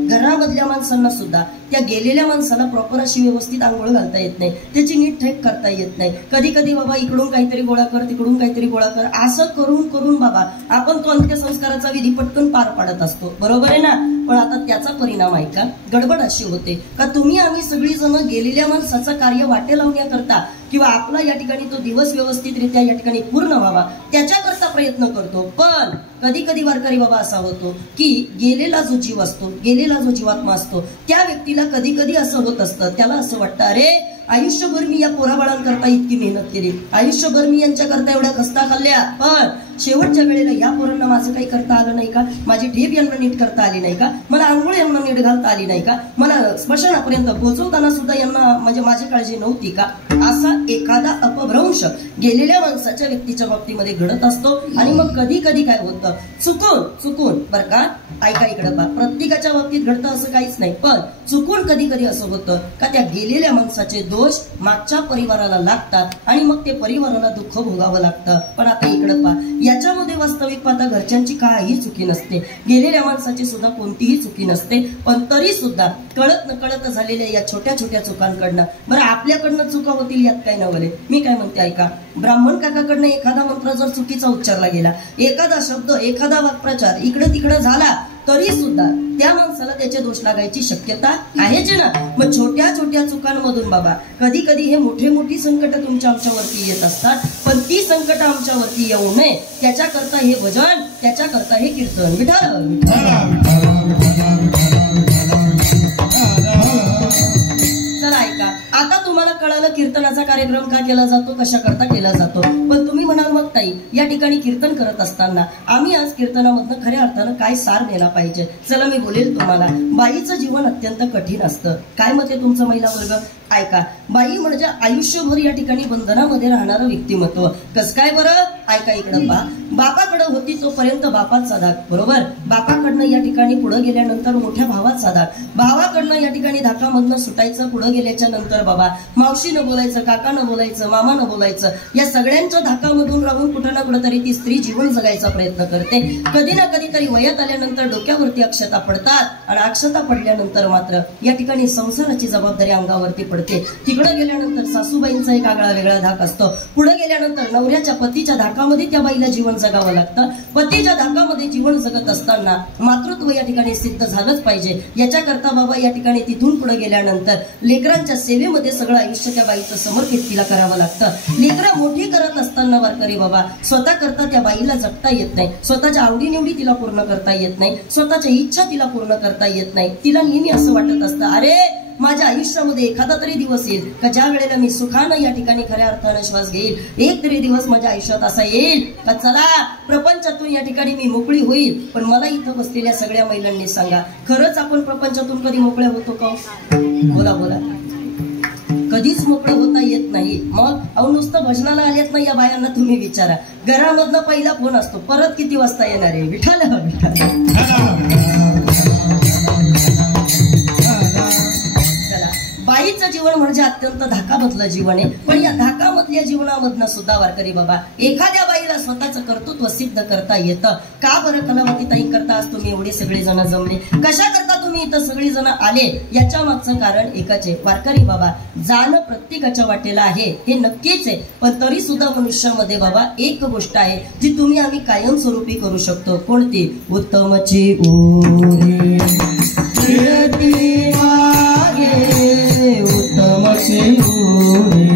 घरामधल्या माणसांना सुद्धा त्या गेलेल्या माणसाला प्रॉपर अशी व्यवस्थित आंघोळ घालता येत नाही, त्याची नीट ठेक करता येत नाही. कधी कधी बाबा इकडून काहीतरी गोळा कर, तिकडून काहीतरी गोळा कर, असं करून करून बाबा आपण तो अंत्यसंस्काराचा विधी पटकन पार पाडत असतो, बरोबर आहे ना? पण आता त्याचा परिणाम आहे का, गडबड अशी होते का तुम्ही आम्ही सगळी जण गेलेल्या माणसाचं कार्य वाटे लावण्याकरता किंवा आपला या ठिकाणी तो दिवस व्यवस्थितरित्या या ठिकाणी पूर्ण व्हावा त्याच्याकरता प्रयत्न करतो. पण कधी कधी वारकरी बाबा असा होतो की गेलेला जो जीव असतो, गेलेला जो जीवात्मा असतो, त्या व्यक्तीला कधी कधी असं होत असतं, त्याला असं वाटतं अरे आयुष्यभर मी या पोराबाळांकरता इतकी मेहनत केली, आयुष्यभर मी यांच्याकरता एवढ्या खस्ता खाल्ल्या, पण शेवटच्या वेळेला या पोरांना माझं काही करता आलं नाही का, माझी ढेप यांना नीट करता आली नाही का, मला आंघोळ यांना नीट घालता आली नाही का, मला स्मशानापर्यंत पोहोचवताना सुद्धा यांना म्हणजे माझी काळजी नव्हती का, असा एखादा अपभ्रंश गेलेल्या माणसाच्या व्यक्तीच्या बाबतीमध्ये घडत असतो. आणि मग कधी कधी काय होतं, चुकून बरं का, ऐका इकडं पहा, प्रत्येकाच्या बाबतीत घडतं असं काहीच नाही, पण चुकून कधी कधी असं होतं का त्या गेलेल्या माणसाचे दोष मागच्या परिवाराला लागतात आणि मग ते परिवाराला दुःख भोगावं लागतं. पण आता इकडं पहा, याच्यामध्ये वास्तविक पाहता घरच्यांची काही चुकी नसते, गेलेल्या माणसाची सुद्धा कोणतीही चुकी नसते, पण तरी सुद्धा कळत नकळत झालेल्या या छोट्या छोट्या चुकांकडनं बरं आपल्याकडनं चुका होतील यात काय नवले. मी काय म्हणते ऐका, ब्राह्मण काकाकडनं एखादा मंत्र जर चुकीचा उच्चारला गेला, एखादा शब्द एखादा वाक्प्रचार इकडे तिकडे झाला तरी सुद्धा त्या माणसाला त्याचे दोष लागायची शक्यता आहेच ना. मग छोट्या छोट्या चुकांमधून बाबा कधी कधी हे मोठी संकट तुमच्या आमच्यावरती येत असतात, पण ती संकट आमच्यावरती येऊ नये त्याच्याकरता हे भजन, त्याच्याकरता हे कीर्तन. चला ऐका, आता तुम्हाला कळालं कीर्तनाचा कार्यक्रम का केला जातो, कशा करता केला जातो. पण तुम्ही म्हणाल मग ताई या ठिकाणी कीर्तन करत असताना आम्ही आज कीर्तनामधनं खऱ्या अर्थानं काय सार नेला पाहिजे. चला मी बोलेल तुम्हाला, बाईचं जीवन अत्यंत कठीण असतं. काय मत आहे तुमचं महिला वर्ग? ऐका, बाई म्हणजे आयुष्यभर या ठिकाणी बंधनामध्ये राहणारं व्यक्तिमत्व. कस काय बरं? ऐका इकडं पहा, बापाकडे होती तोपर्यंत बापाचा धाक, बरोबर, बापाकडनं या ठिकाणी पुढे गेल्यानंतर मोठ्या भावाचा धाक, भावाकडनं या ठिकाणी धाकामधनं सुटायचं, पुढे गेल्याच्या नंतर बाबा मावशीनं बोलायचं, काकानं बोलायचं, मामानं बोलायचं, या सगळ्यांच्या धाकामधून राहून कुठं ना कुठं तरी ती स्त्री जीवन जगायचा प्रयत्न करते. कधी ना कधीतरी वयात आल्यानंतर डोक्यावरती अक्षता पडतात आणि अक्षता पडल्यानंतर मात्र या ठिकाणी संसाराची जबाबदारी अंगावरती पडते. तिकडे गेल्यानंतर सासूबाईंचा एक आगळा वेगळा धाक असतो, पुढे गेल्यानंतर नवऱ्याच्या पतीच्या धाकामध्ये त्या बाईला जीवन जगावं लागतं. पतीच्या धाकामध्ये जीवन जगत असताना मातृत्व या ठिकाणी सिद्ध झालंच पाहिजे. याच्याकरता बाबा या ठिकाणी तिथून पुढे गेल्यानंतर लेकरांच्या सेवेमध्ये सगळं आयुष्य त्या बाईचं समर्पित तिला करावं लागतं. लेकरं मोठी करत असताना वारकरी बाबा स्वतः करता त्या बाईला जगता येत नाही, स्वतःच्या आवडीनिवडी तिला पूर्ण करता येत नाही, स्वतःच्या इच्छा तिला पूर्ण करता येत नाही. तिला नेहमी असं वाटत असतं अरे माझ्या आयुष्यामध्ये एखादा तरी दिवस येईल का ज्या वेळेला मी सुखानं या ठिकाणी खऱ्या अर्थानं श्वास घेईल. एक तरी दिवस माझ्या आयुष्यात असा येईल का चला प्रपंचातून या ठिकाणी मी मोकळी होईल. पण मला इथं बसलेल्या सगळ्या महिलांनी सांगा, खरंच आपण प्रपंचातून कधी मोकळ्या होतो का? बोला बोला. कधीच मोकळं होता येत नाही. मग अहो नुसतं भजनाला आलेत नाही या बायांना तुम्ही विचारा. घरामधनं पहिला फोन असतो, परत किती वाजता येणार आहे? विठाला बाईचं जीवन म्हणजे अत्यंत धाकामधलं जीवन आहे. पण या धाकामधल्या जीवनामधनं सुद्धा वारकरी बाबा एखाद्या बाईला स्वतःचं कर्तृत्व सिद्ध करता येतं का बरं? कलावती ताई करता आज तुम्ही एवढे सगळे जण जमले, कशा करता तुम्ही इथं सगळी जण आले? याच्या मागचं कारण एकच आहे वारकरी बाबा, जाणं प्रत्येकाच्या वाटेला आहे हे नक्कीच आहे. पण तरी सुद्धा मनुष्यामध्ये बाबा एक गोष्ट आहे जी तुम्ही आम्ही कायमस्वरूपी करू शकतो. कोणती? उत्तमची उरे उत्तमची उरे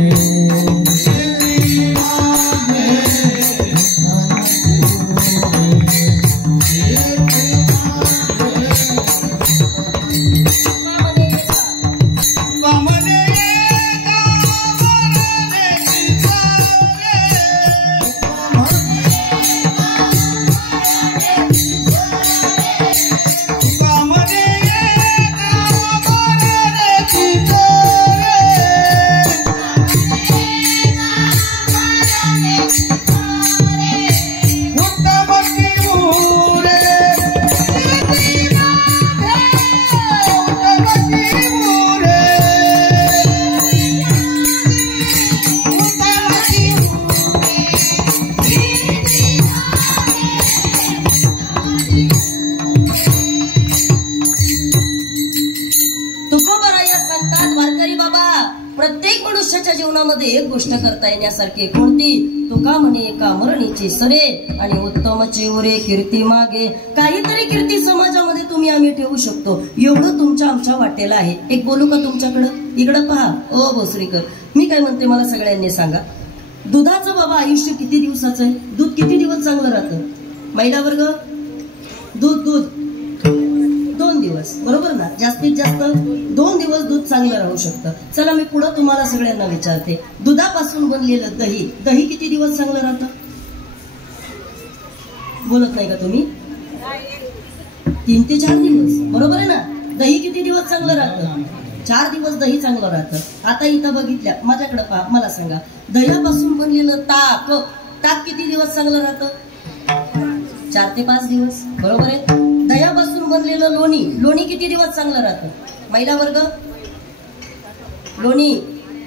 जीवनामध्ये एक गोष्ट करता येण्यासारखी. कोणती? तुका म्हणे एका मरणीची सरे आणि उत्तमची उरे कीर्ती मागे. काहीतरी कीर्ती समाजामध्ये तुम्ही आम्ही ठेवू शकतो एवढं तुमच्या आमच्या वाटेला आहे. एक बोलू का तुमच्याकडं? इकडं पहा ओ भोसरीकर, मी काय म्हणते मला सगळ्यांनी सांगा, दुधाचं बाबा आयुष्य किती दिवसाचं आहे? दूध किती दिवस चांगलं राहतं? महिला वर्ग, दूध 2 दिवस बरोबर ना? जास्तीत जास्त 2 दिवस दूध चांगलं राहू शकतं. चला मी पुढं तुम्हाला सगळ्यांना विचारते, दुधापासून बनलेलं दही किती दिवस चांगलं राहतं? बोलत नाही का तुम्ही? 3 ते 4 दिवस बरोबर आहे ना? दही किती दिवस चांगलं राहतं? 4 दिवस दही चांगलं राहतं. आता इथं बघितल्या माझ्याकडे पहा, मला सांगा दह्यापासून बनलेलं ताक किती दिवस चांगलं राहतं? 4 ते 5 दिवस बरोबर आहे. दह्यापासून बनलेलं लोणी किती दिवस चांगलं राहतं? महिला वर्ग, लोणी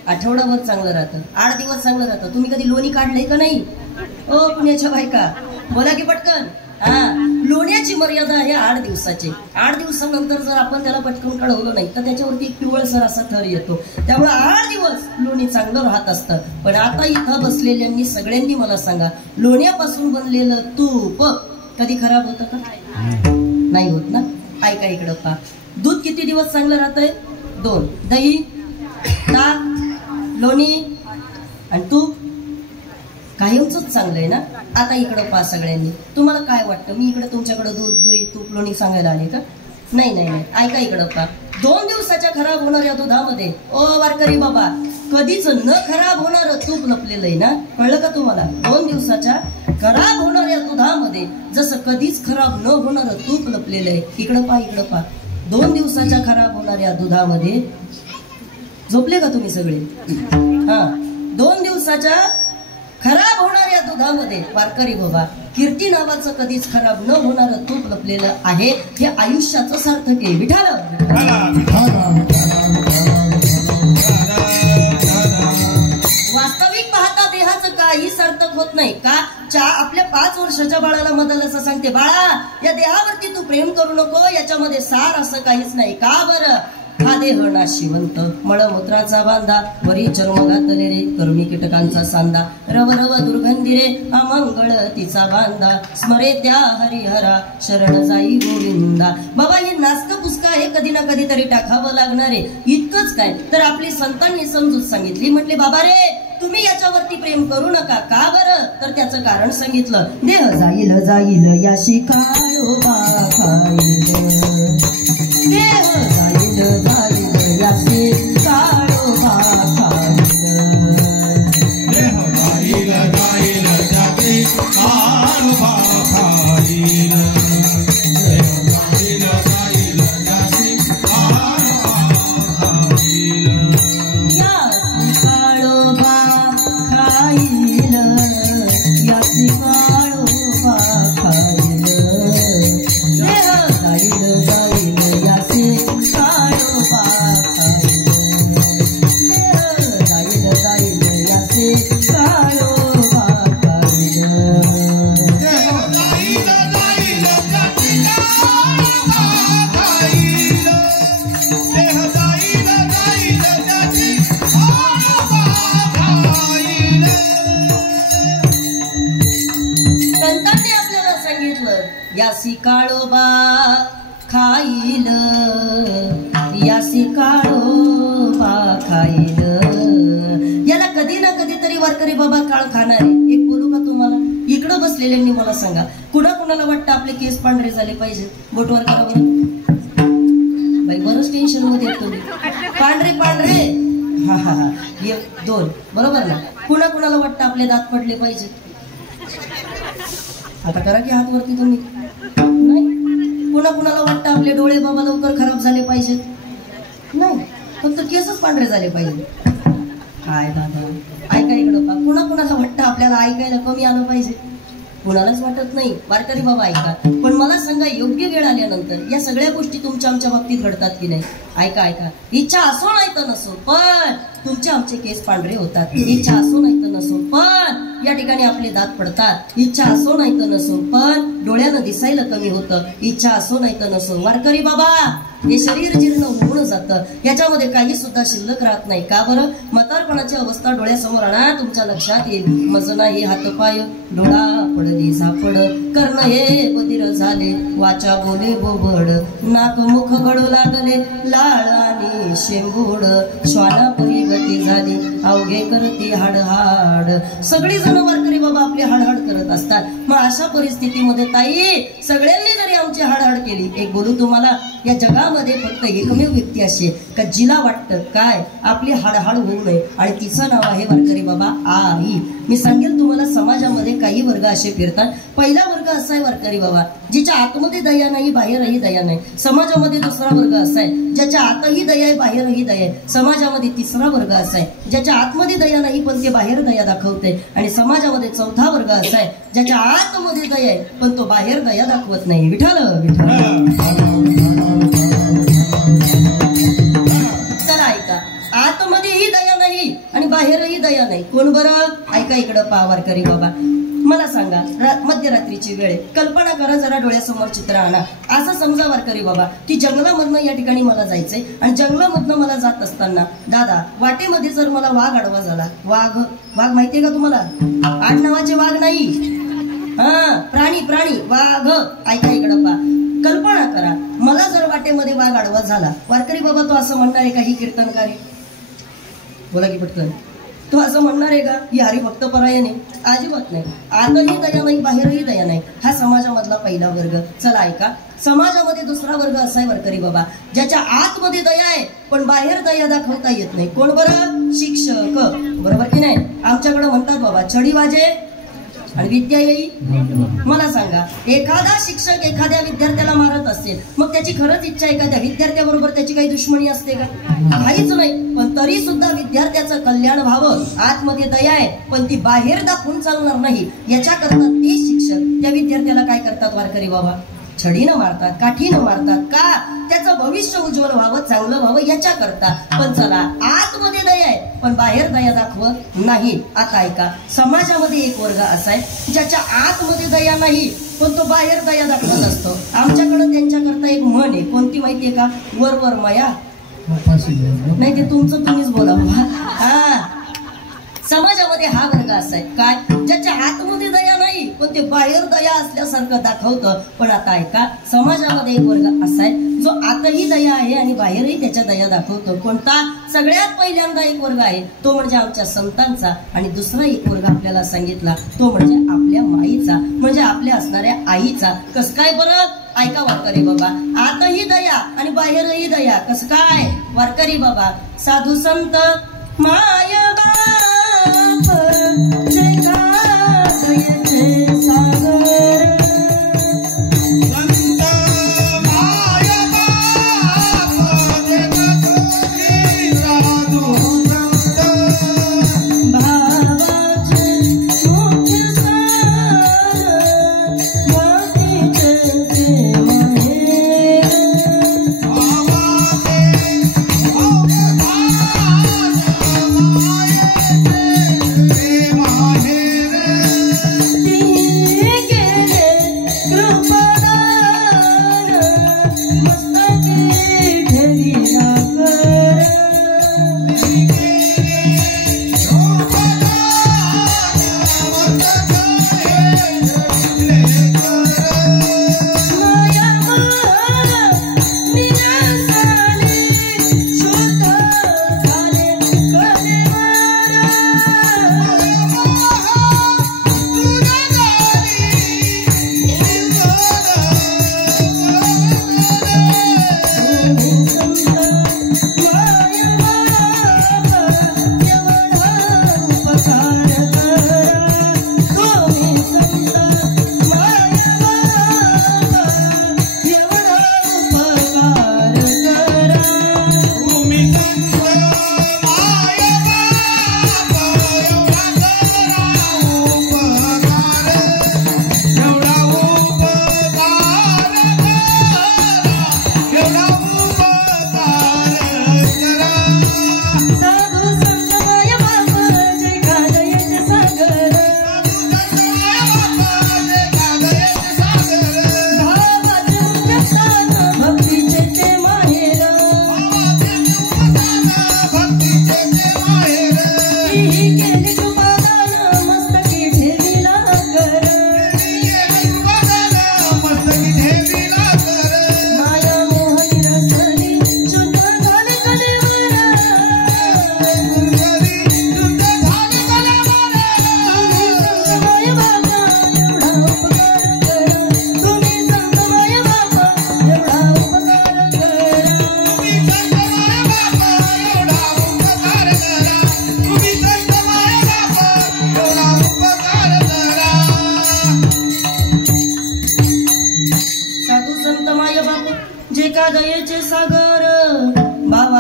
आठवडाभर चांगलं राहतं, 8 दिवस चांगलं राहतं. तुम्ही कधी लोणी काढलंय का नाही? ओ पुण्याच्या बायका बोला की पटकन. लोण्याची मर्यादा आहे 8 दिवसाची. 8 दिवसानंतर जर आपण त्याला पटकन कळवलं नाही तर त्याच्यावरती एक पिवळसर असा थर येतो. त्यामुळे 8 दिवस लोणी चांगलं राहत असतं. पण आता इथं बसलेल्यांनी सगळ्यांनी मला सांगा, लोण्यापासून बनलेलं तूप कधी खराब होतं का? नाही होत ना? ऐका इकडं पहा, दूध किती दिवस चांगलं राहतंय? 2. दही, ताक, लोणी आणि तूप कायमच चांगलं आहे ना? आता इकडं पहा सगळ्यांनी, तुम्हाला काय वाटतं? मी इकडे तुमच्याकडे दूध दही तूप लोणी सांगायला आले का? नाही. ऐका इकडं पहा, 2 दिवसाच्या खराब होणाऱ्या दुधामध्ये ओ वारकरी बाबा कधीच न खराब होणारं तूप लपलेलं आहे ना? कळलं का तुम्हाला? 2 दिवसाच्या खराब होणाऱ्या दुधामध्ये जसं कधीच खराब न होणारं तूप लपलेलं आहे. इकडं पहा 2 दिवसाच्या खराब होणाऱ्या दुधामध्ये झोपले का तुम्ही सगळे? 2 दिवसाच्या खराब होणाऱ्या दुधामध्ये वारकरी बाबा कीर्ती नावाचं कधीच खराब न होणारं तूप लपलेलं आहे. हे आयुष्याचं सार्थक आहे. विठाला वास्तविक पाहता देहाचं काही सार्थक होत नाही का? आपल्या 5 वर्षाच्या बाळाला मदल असं सांगते, बाळा या देहावरती तू प्रेम करू नको, याच्यामध्ये सार असं काहीच नाही. का बरं? हा देह नाशिवंत, मळमूत्राचा बांधा, वरी चर्म घातले रे, करुणी कीटकांचा सांदा, रवरव दुर्गंधी रे, अमंगळ तिचा बांधा, स्मरे त्या हरिहरा, शरण जाई गोविंदा. बाबा हे नाचतं पुसका हे कधी ना कधी तरी टाकावं लागणार आहे. इतकंच काय तर आपली संतांनी समजूत सांगितली, म्हटले बाबा रे तुम्ही याच्यावरती प्रेम करू नका. का बरं? तर त्याचं कारण सांगितलं, देह जाईल याशी काळोबा खाईल, देह जाईल याशी यासी काळोबा खाईल, यासी काळोबा खाईल. याला कधी ना कधीतरी वारकरी बाबा काळ खाणार आहे. एक बोलू का तुम्हाला? इकडं बसलेल्यांनी मला सांगा, कुणाला वाटतं आपले केस पांढरे झाले पाहिजे? बोटवर करा बरं. बाई बरंच टेन्शन मध्ये येतो. पांढरे हा 1 2 बरोबर ना. कुणाला वाटतं आपले दात पडले पाहिजे? आता करा की हात वरती तुम्ही. नाही. कुणाला वाटतं आपले डोळे बाबा लवकर खराब झाले पाहिजेत? नाही, फक्त केसच पांढरे झाले पाहिजे. काय दादा ऐका इकडं पा. कुणाला वाटतं आपल्याला ऐकायला कमी आलं पाहिजे? कुणालाच वाटत नाही. वारकरी बाबा ऐका, पण मला सांगा, योग्य वेळ आल्यानंतर या सगळ्या गोष्टी तुमच्या आमच्या बाबतीत घडतात की नाही? ऐका, इच्छा असो नाही तर नसो, पण तुमचे आमचे केस पांढरे होतात. इच्छा असो नाही तर नसो, पण या ठिकाणी आपले दात पडतात. इच्छा असो नाही तर नसो, पण डोळ्यानं दिसायला कमी होतं. इच्छा असो नाही तर नसो, वारकरी बाबा हे शरीर जीर्ण होऊन जातं. याच्यामध्ये काही सुद्धा शिल्लक राहत नाही. का बरं? म्हातारपणाची अवस्था डोळ्यासमोर आणा, तुमच्या लक्षात येईल. मज नाही हातपाय, डोळा पडली झापड, कर्ण हे बधीर झाले, वाचा बोले बोबड, नाक मुख गळू लागले, लाळ आणि शेंबूड, श्वाना परी गती झाली, अवघे करती हाड. सगळी जण वारकरी बाबा आपली हाडहाड करत असतात. मग अशा परिस्थितीमध्ये ताई, सगळ्यांनी जरी आमची हाडहाड केली, एक बोलू तुम्हाला, या जगामध्ये फक्त एकमेव व्यक्ती अशी का जिला वाटतं काय आपली हाडहाड होऊ नये, आणि तिचं नाव आहे वारकरी बाबा आई. मी सांगेल तुम्हाला, समाजामध्ये काही वर्ग असे फिरतात. पहिला वर्ग असा आहे वारकरी बाबा, जिच्या आतमध्ये दया नाही, बाहेरही दया नाही. समाजामध्ये दुसरा वर्ग असा आहे, ज्याच्या आतही दया आहे, बाहेरही दया आहे. समाजामध्ये तिसरा वर्ग असा आहे, ज्याच्या आतमध्ये दया नाही पण ते बाहेर दया दाखवते. आणि समाजामध्ये चौथा वर्ग असा आहे, ज्याच्या आतमध्ये दया आहे पण तो बाहेर दया दाखवत नाही. विठ्ठल. चला ऐका, आतमध्येही दया नाही आणि बाहेरही दया नाही. कोण बरं? ऐका इकडं पहा वारकरी बाबा, मला सांगा, मध्यरात्रीची वेळ, कल्पना करा जरा, डोळ्यासमोर चित्र आणा. असं समजा वारकरी बाबा की जंगलामधनं या ठिकाणी मला जायचंय, आणि जंगलामधनं मला जात असताना दादा वाटेमध्ये जर मला वाघ आडवा झाला. वाघ माहितीये का तुम्हाला? आडनावाचे वाघ नाही, प्राणी वाघ. ऐका इकडं पहा, कल्पना करा, मला जर वाटेमध्ये वाघ आडवा झाला, वारकरी बाबा तो असं म्हणणार आहे का ही कीर्तनकार आहे? बोला की पटकन. तो असं म्हणणार आहे का ही हरिभक्त परायणे? अजिबात नाही. आतही दया नाही, बाहेरही दया नाही. हा समाजामधला पहिला वर्ग. चला ऐका, समाजामध्ये दुसरा वर्ग असा आहे वारकरी बाबा, ज्याच्या आतमध्ये दया आहे पण बाहेर दया दाखवता येत नाही. कोण बरं? शिक्षक. बरोबर की नाही? आमच्याकडे म्हणतात बाबा, छडी वाजे आणि विद्या येई. मला सांगा, एखादा शिक्षक एखाद्या विद्यार्थ्याला मारत असेल, मग त्याची खरंच इच्छा एखाद्या विद्यार्थ्याबरोबर त्याची काही दुश्मनी असते का? काहीच नाही. पण तरी सुद्धा विद्यार्थ्याचं कल्याण व्हावं, आतमध्ये दया आहे पण ती बाहेर दाखवून चालणार नाही, याच्याकरता ते शिक्षक त्या विद्यार्थ्याला काय करतात वारकरी बाबा? छडीनं मारतात, काठीनं मारतात. का? त्याचं भविष्य उज्ज्वल व्हावं, चांगलं व्हावं याच्याकरता. पण चला, आतमध्ये दया आहे पण बाहेर दया दाखवत नाही. आता ऐका, समाजामध्ये एक वर्ग असा आहे ज्याच्या आतमध्ये दया नाही पण तो बाहेर दया दाखवत असतो. आमच्याकडे त्यांच्याकरता एक म्हण आहे, कोणती माहितीये का? वर माया नाही, ते तुमचं तुम्हीच बोला. समाजामध्ये हा वर्ग असा आहे काय, ज्याच्या आतमध्ये दया नाही पण ते बाहेर दया असल्यासारखं दाखवतं. पण आता ऐका, समाजामध्ये एक वर्ग असा आहे जो आतही दया आहे आणि बाहेरही त्याच्या दया दाखवतो. कोणता? सगळ्यात पहिल्यांदा एक वर्ग आहे तो म्हणजे आमच्या संतांचा, आणि दुसरा एक वर्ग आपल्याला सांगितला तो म्हणजे आपल्या माईचा, म्हणजे आपल्या असणाऱ्या आईचा. कसं काय बरं? ऐका वारकरी बाबा, आतही दया आणि बाहेरही दया. कसं काय वारकरी बाबा? साधू संत माय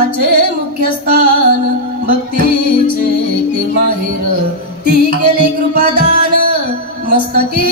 सुखाचे मुख्य स्थान भक्तीचे ते माहेर ती केले कृपादान मस्तकी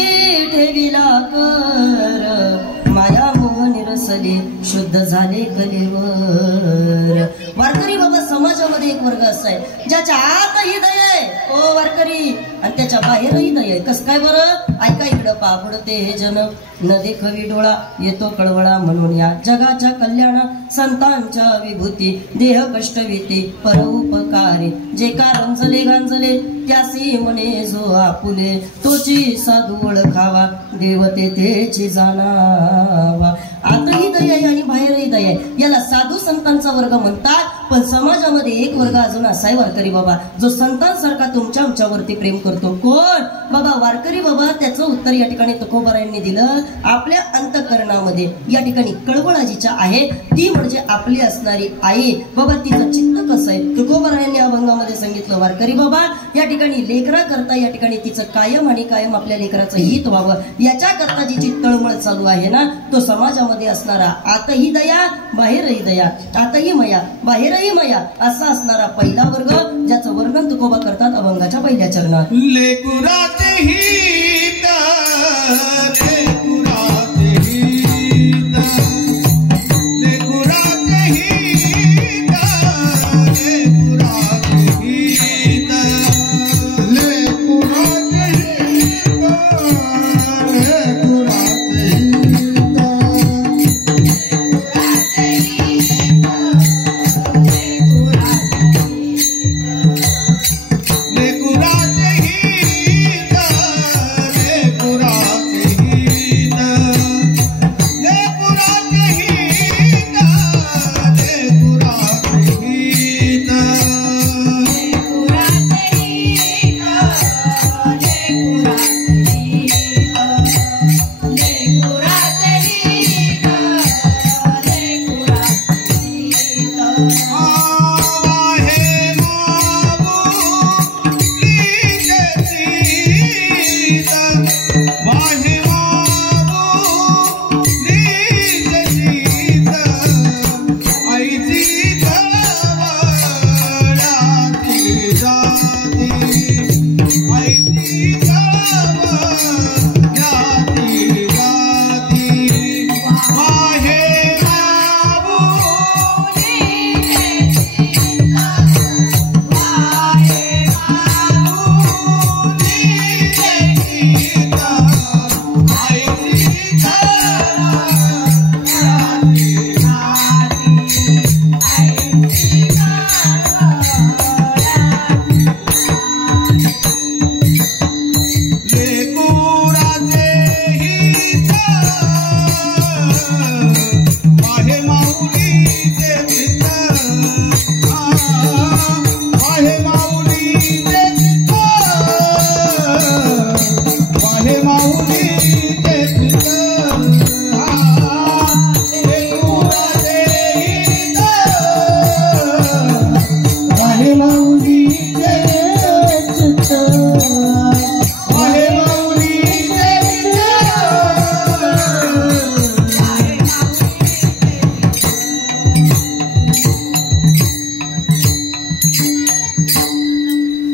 ठेविला कर माया मोह निरसले शुद्ध झाले कलेवर. वारकरी बाबा समाजामध्ये एक वर्ग असा आहे ज्याच्या आतही दया आहे ओ वारकरी आणि त्याच्या बाहेरही दया आहे. कस काय बरं? ऐका इकडं पापडते हे जन न देखवी डोळा येतो कळवळा म्हणून या जगाच्या कल्याणा संतांच्या विभूती देह कष्ट भीती परोपकारी जे का रंजले गांजले त्यासी म्हणे जो आपुले तोची साधू ओळखावा देवते तेची जाणावा. आतही दया आहे आणि बाहेरही दया आहे. याला साधू संतांचा वर्ग म्हणतात. पण समाजामध्ये एक वर्ग अजून असा आहे वारकरी बाबा जो संतांसारखा तुमच्या आमच्यावरती प्रेम करतो. कोण? बाबा वारकरी बाबा. त्याचं उत्तर या ठिकाणी तुकोबारायांनी दिलं. आपल्या अंतःकरणामध्ये या ठिकाणी कळवळाजीच्या आहे ती म्हणजे आपली असणारी आई. बाबा तिचं चित्त कसं आहे तुकोबारायांनी अभंगामध्ये सांगितलं. वारकरी बाबा या ठिकाणी लेकरा करता या ठिकाणी तिचं कायम आणि कायम आपल्या लेकराचं हित व्हावं याच्या करता जिची तळमळ चालू आहे ना तो समाजामध्ये असणारा आतही दया बाहेरही दया आतही मया बाहेरही मया असा असणारा पहिला वर्ग ज्याचं वर्णन तुकोबा करतात अभंगाच्या पहिल्या चरणात. लेकुराचे हित लेकुराचे हित लेकुराचे हित लेकुराचे हित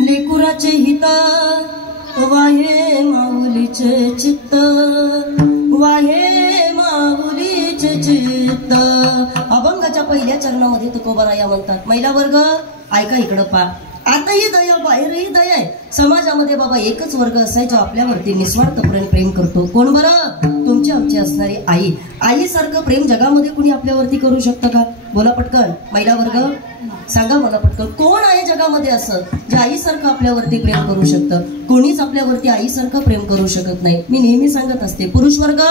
लेकुराचे वाहे माऊलीचे चित्त वाहे माऊलीचे चित्त. अभंगाच्या पहिल्या चरणामध्ये तुकोबाराया म्हणतात महिला वर्ग ऐका इकडं पा. आताही दया बाहेरही दया आहे. समाजामध्ये बाबा एकच वर्ग असाय जो आपल्यावरती निस्वार्थपणे प्रेम करतो. कोण बरं? तुमची आमची असणारी आई. आईसारखं प्रेम जगामध्ये कुणी आपल्यावरती करू शकतं का? बोला पटकन महिला वर्ग सांगा मला पटकन. कोण आहे जगामध्ये असं जे आईसारखं आपल्यावरती प्रेम करू शकतं? कोणीच आपल्यावरती आईसारखं प्रेम करू शकत नाही. मी नेहमी सांगत असते पुरुष वर्ग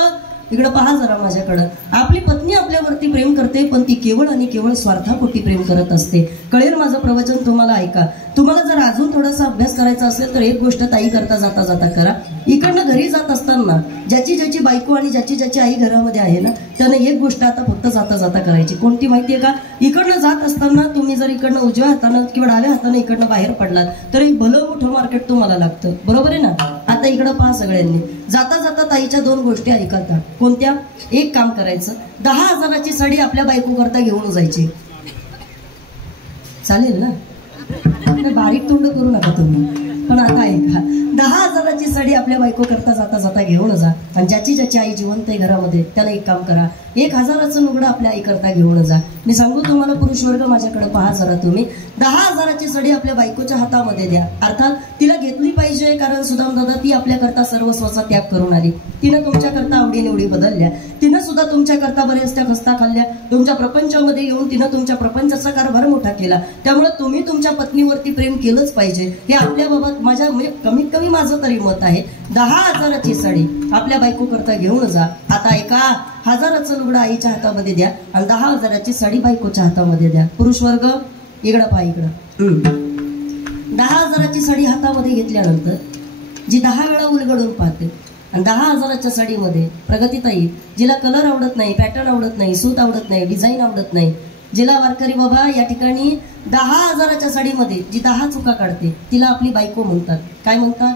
इकडे पहा जरा माझ्याकडं. आपली पत्नी आपल्यावरती प्रेम करते पण ती केवळ आणि केवळ स्वार्थापोटी प्रेम करत असते. कळेल माझं प्रवचन तुम्हाला. ऐका. तुम्हाला जर अजून थोडासा अभ्यास करायचा असेल तर एक गोष्ट ताई करता जाता जाता करा. इकडनं घरी जात असताना ज्याची ज्याची बायको आणि ज्याची ज्याची आई घरामध्ये आहे ना त्यानं एक गोष्ट आता फक्त जाता जाता करायची. कोणती माहितीये का? इकडनं जात असताना तुम्ही जर इकडनं उजव्या हातानं किंवा डाव्या हातानं इकडनं बाहेर पडलात तर एक भलं मोठं मार्केट तुम्हाला लागतं. बरोबर आहे ना? आता इकडं पहा सगळ्यांनी. जाता जाता ताईच्या दोन गोष्टी ऐकता. कोणत्या? एक काम करायचं 10,000ची साडी आपल्या बायको करता घेऊन जायची. चालेल ना? नाही, बारीक तोंड करू नका तुम्ही. पण आता ऐका, 10,000ची साडी आपल्या बायको करता जाता जाता घेऊन जा. आणि ज्याची आई जिवंत आहे घरामध्ये त्याला एक काम करा, 1,000चं लुगडं आपल्या आई करता घेऊन जा. मी सांगू तुम्हाला पुरुष वर्ग, माझ्याकडे पहा जरा तुम्ही, 10,000ची साडी आपल्या बायकोच्या हातामध्ये द्या. अर्थात तिला घेतली पाहिजे, कारण सुदाम दादा ती आपल्याकरता सर्वस्वाचा त्याग करून आली. तिनं तुमच्याकरता आवडीनिवडी बदलल्या, तिनं सुद्धा तुमच्याकरता बरेच त्या खस्ता खाल्ल्या. तुमच्या प्रपंचामध्ये येऊन तिनं तुमच्या प्रपंचाचा कारभार मोठा केला. त्यामुळे तुम्ही तुमच्या पत्नीवरती प्रेम केलंच पाहिजे. हे आपल्या बाबत माझ्या म्हणजे कमीत कमी माझं तरी मत आहे. 10,000ची साडी आपल्या बायको करता घेऊन जा. आता एका 1,000चं लुगडं आईच्या हातामध्ये द्या आणि 10,000ची साडी बायकोच्या हातामध्ये द्या. पुरुष वर्ग इकडं पहा, इकडं 10,000ची साडी हातामध्ये घेतल्यानंतर जी 10 वेळा उलगडून पाहते आणि 10,000च्या साडीमध्ये प्रगतीताई, जिला कलर आवडत नाही, पॅटर्न आवडत नाही, सूत आवडत नाही, डिझाईन आवडत नाही, जिला वारकरी बाबा या ठिकाणी 10,000च्या साडीमध्ये जी 10 चुका काढते तिला आपली बायको म्हणतात. काय म्हणतात?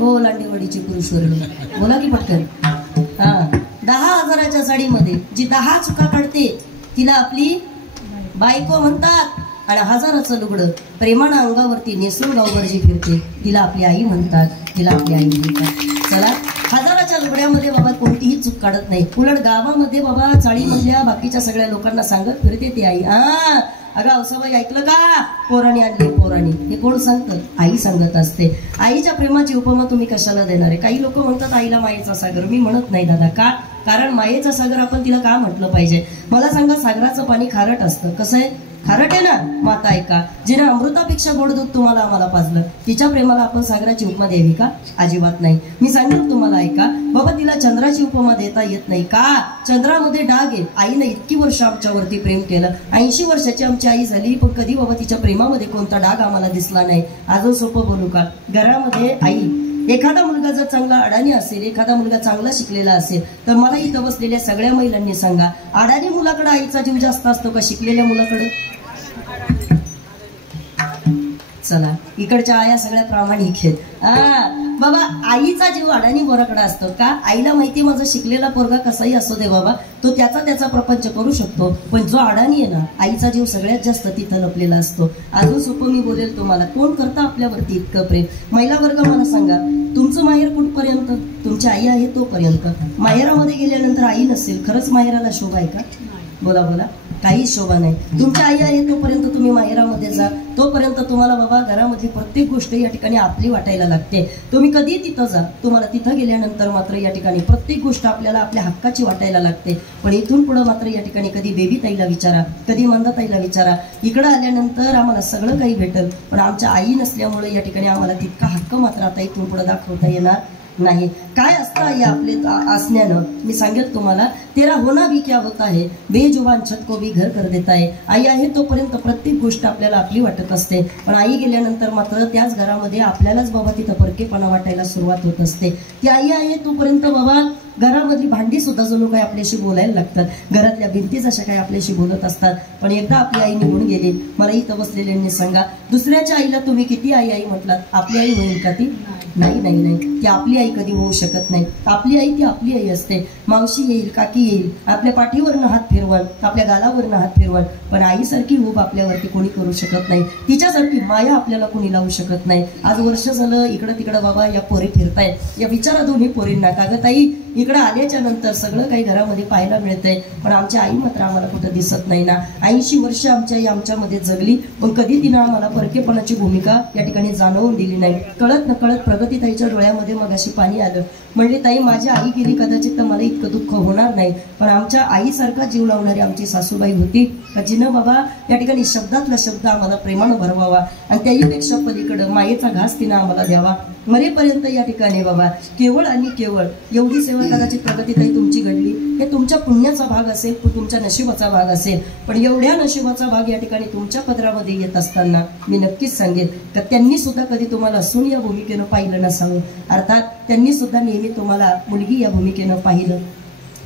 हो, लांडेवाडीची पुरुष वर्ग बोला की पटकन. हा, 10,000च्या साडीमध्ये जी 10 चुका काढते तिला आपली बायको म्हणतात. आणि 1,000चं लुगडं प्रेमानं अंगावरती नेसून गावभर जी फिरते तिला आपली आई म्हणतात, तिला आपली आई म्हणतात. चला, 1,000च्या लुगड्यामध्ये बाबा कोणतीही चूक काढत नाही. उलट गावामध्ये बाबा चाळीमधल्या बाकीच्या सगळ्या लोकांना सांगत फिरते ती आई. अगं औसाबाई ऐकलं का, पोराणी आणली पोराणी. हे कोण सांगतं? आई सांगत असते. आईच्या प्रेमाची उपमा तुम्ही कशाला देणार आहे? काही लोक म्हणतात आईला मायेचा सागर. मी म्हणत नाही दादा. का? कारण मायेचा सागर आपण तिला का म्हटलं पाहिजे? मला सांगा, सागराचं पाणी खारट असतं. कसं आहे? खारट आहे ना. माता ऐका, जिने अमृतापेक्षा गोड दूध तुम्हाला आम्हाला पाजलं, तिच्या प्रेमाला आपण सागराची उपमा द्यावी का? अजिबात नाही. मी सांगेन तुम्हाला, ऐका बाबा, तिला चंद्राची उपमा देता येत नाही. का? चंद्रामध्ये डाग आहे. आईनं इतकी वर्ष आमच्यावरती प्रेम केलं, 80 वर्षाची आमची आई झाली, पण कधी बाबा तिच्या प्रेमामध्ये कोणता डाग आम्हाला दिसला नाही. अजून सोपं बोलू का? घरामध्ये आई, एखादा मुलगा जर चांगला अडाणी असेल, एखादा मुलगा चांगला शिकलेला असेल, तर मला इथं बसलेल्या सगळ्या महिलांनी सांगा, अडाणी मुलाकडे आईचा जीव जास्त असतो का शिकलेल्या मुलाकडे? चला, इकडच्या आया सगळ्या प्रामाणिक आहेत. बाबा, आईचा जीव अडाणी पोराकडे असतो का? आईला माहिती माझा शिकलेला पोरगा कसाही असू दे बाबा, तो त्याचा प्रपंच करू शकतो, पण जो अडाणी आहे ना, आईचा जीव सगळ्यात जास्त तिथं लपलेला असतो. अजून सोपं मी बोलेल तुम्हाला, कोण करतं आपल्यावरती इतकं प्रेम? महिला वर्ग मला सांगा, तुमचं माहेर कुठपर्यंत? तुमची आई आहे तोपर्यंत. माहेरामध्ये गेल्यानंतर आई नसेल, खरंच माहेराला शोभा आहे का? बोला बोला, काही शोभा नाही. तुमची आई आहे तोपर्यंत तुम्ही माहेरामध्ये जा, तोपर्यंत तुम्हाला बाबा घरामधली प्रत्येक गोष्ट या ठिकाणी आपली वाटायला लागते. तुम्ही कधी तिथं जा, तुम्हाला तिथं गेल्यानंतर मात्र या ठिकाणी प्रत्येक गोष्ट आपल्याला आपल्या हक्काची वाटायला लागते. पण इथून पुढं मात्र या ठिकाणी कधी बेबी ताईला विचारा, कधी मंदाताईला विचारा, इकडं आल्यानंतर आम्हाला सगळं काही भेटेल, पण आमच्या आई नसल्यामुळे या ठिकाणी आम्हाला तितका हक्क मात्र आता इथून पुढे दाखवता येणार नाही. काय असतं आई आपले असण्यानं? मी सांगेल तुम्हाला, तेरा होना भी क्या होता है, बेजुबान छत को भी घर कर देता है. आई आहे तोपर्यंत प्रत्येक गोष्ट आपल्याला आपली वाटत असते, पण आई गेल्यानंतर मात्र त्याच घरामध्ये आपल्यालाच बाबा तिथं परकेपणा वाटायला सुरुवात होत असते. ती आई आहे तोपर्यंत बाबा घरामधली भांडी सुद्धा जणू काही आपल्याशी बोलायला लागतात, घरातल्या भिंती जशा काही आपल्याशी बोलत असतात. पण एकदा आपली आई निघून गेली, मला इथं बसलेल्यांनी सांगा, दुसऱ्याच्या आईला तुम्ही किती आई आई म्हटलात, आपली आई होईल का ती? नाही नाही नाही, ती आपली आई कधी होऊ शकत नाही. आपली आई ती आपली आई असते. मावशी येईल, काकी येईल, आपल्या पाठीवरनं हात फिरवण, आपल्या गालावरनं हात फिरवण, पण आईसारखी ऊब आपल्यावरती कोणी करू शकत नाही. तिच्यासारखी माया आपल्याला कोणी लावू शकत नाही. आज वर्ष झालं इकडं तिकडं बाबा या पोरी फिरतायत. या विचारा दोन्ही पोरींना, कागद ताई इकडं आल्याच्या नंतर सगळं काही घरामध्ये पाहायला मिळतंय, पण आमच्या आई मात्र आम्हाला कुठं दिसत नाही ना. 80 वर्ष आमची आई आमच्यामध्ये जगली, पण कधी तिनं आम्हाला परकेपणाची भूमिका या ठिकाणी जाणवून दिली नाही. कळत न कळत प्रगतीताईच्या डोळ्यामध्ये मग अशी पाणी आलं. म्हणले, ताई माझी आई गेली कदाचित तर मला इतकं दुःख होणार नाही, पण आमच्या आईसारखा जीव लावणारी आमची सासूबाई होती का जिनं बाबा या ठिकाणी शब्दातला शब्द आम्हाला प्रेमानं भरवावा आणि त्याहीपेक्षा पलीकडं मायेचा घास तिनं आम्हाला द्यावा. मरेपर्यंत या ठिकाणी बाबा केवळ आणि केवळ एवढी सेवा कदाचित प्रगतीताई तुमची घडली, हे तुमच्या पुण्याचा भाग असेल, तुमच्या नशिबाचा भाग असेल. पण एवढ्या नशिबाचा भाग या ठिकाणी तुमच्या पदरामध्ये येत असताना मी नक्कीच सांगेन का त्यांनी सुद्धा कधी तुम्हाला सून या भूमिकेनं पाहिलं नसावं. अर्थात त्यांनी सुद्धा नेहमी तुम्हाला मुलगी या भूमिकेनं पाहिलं.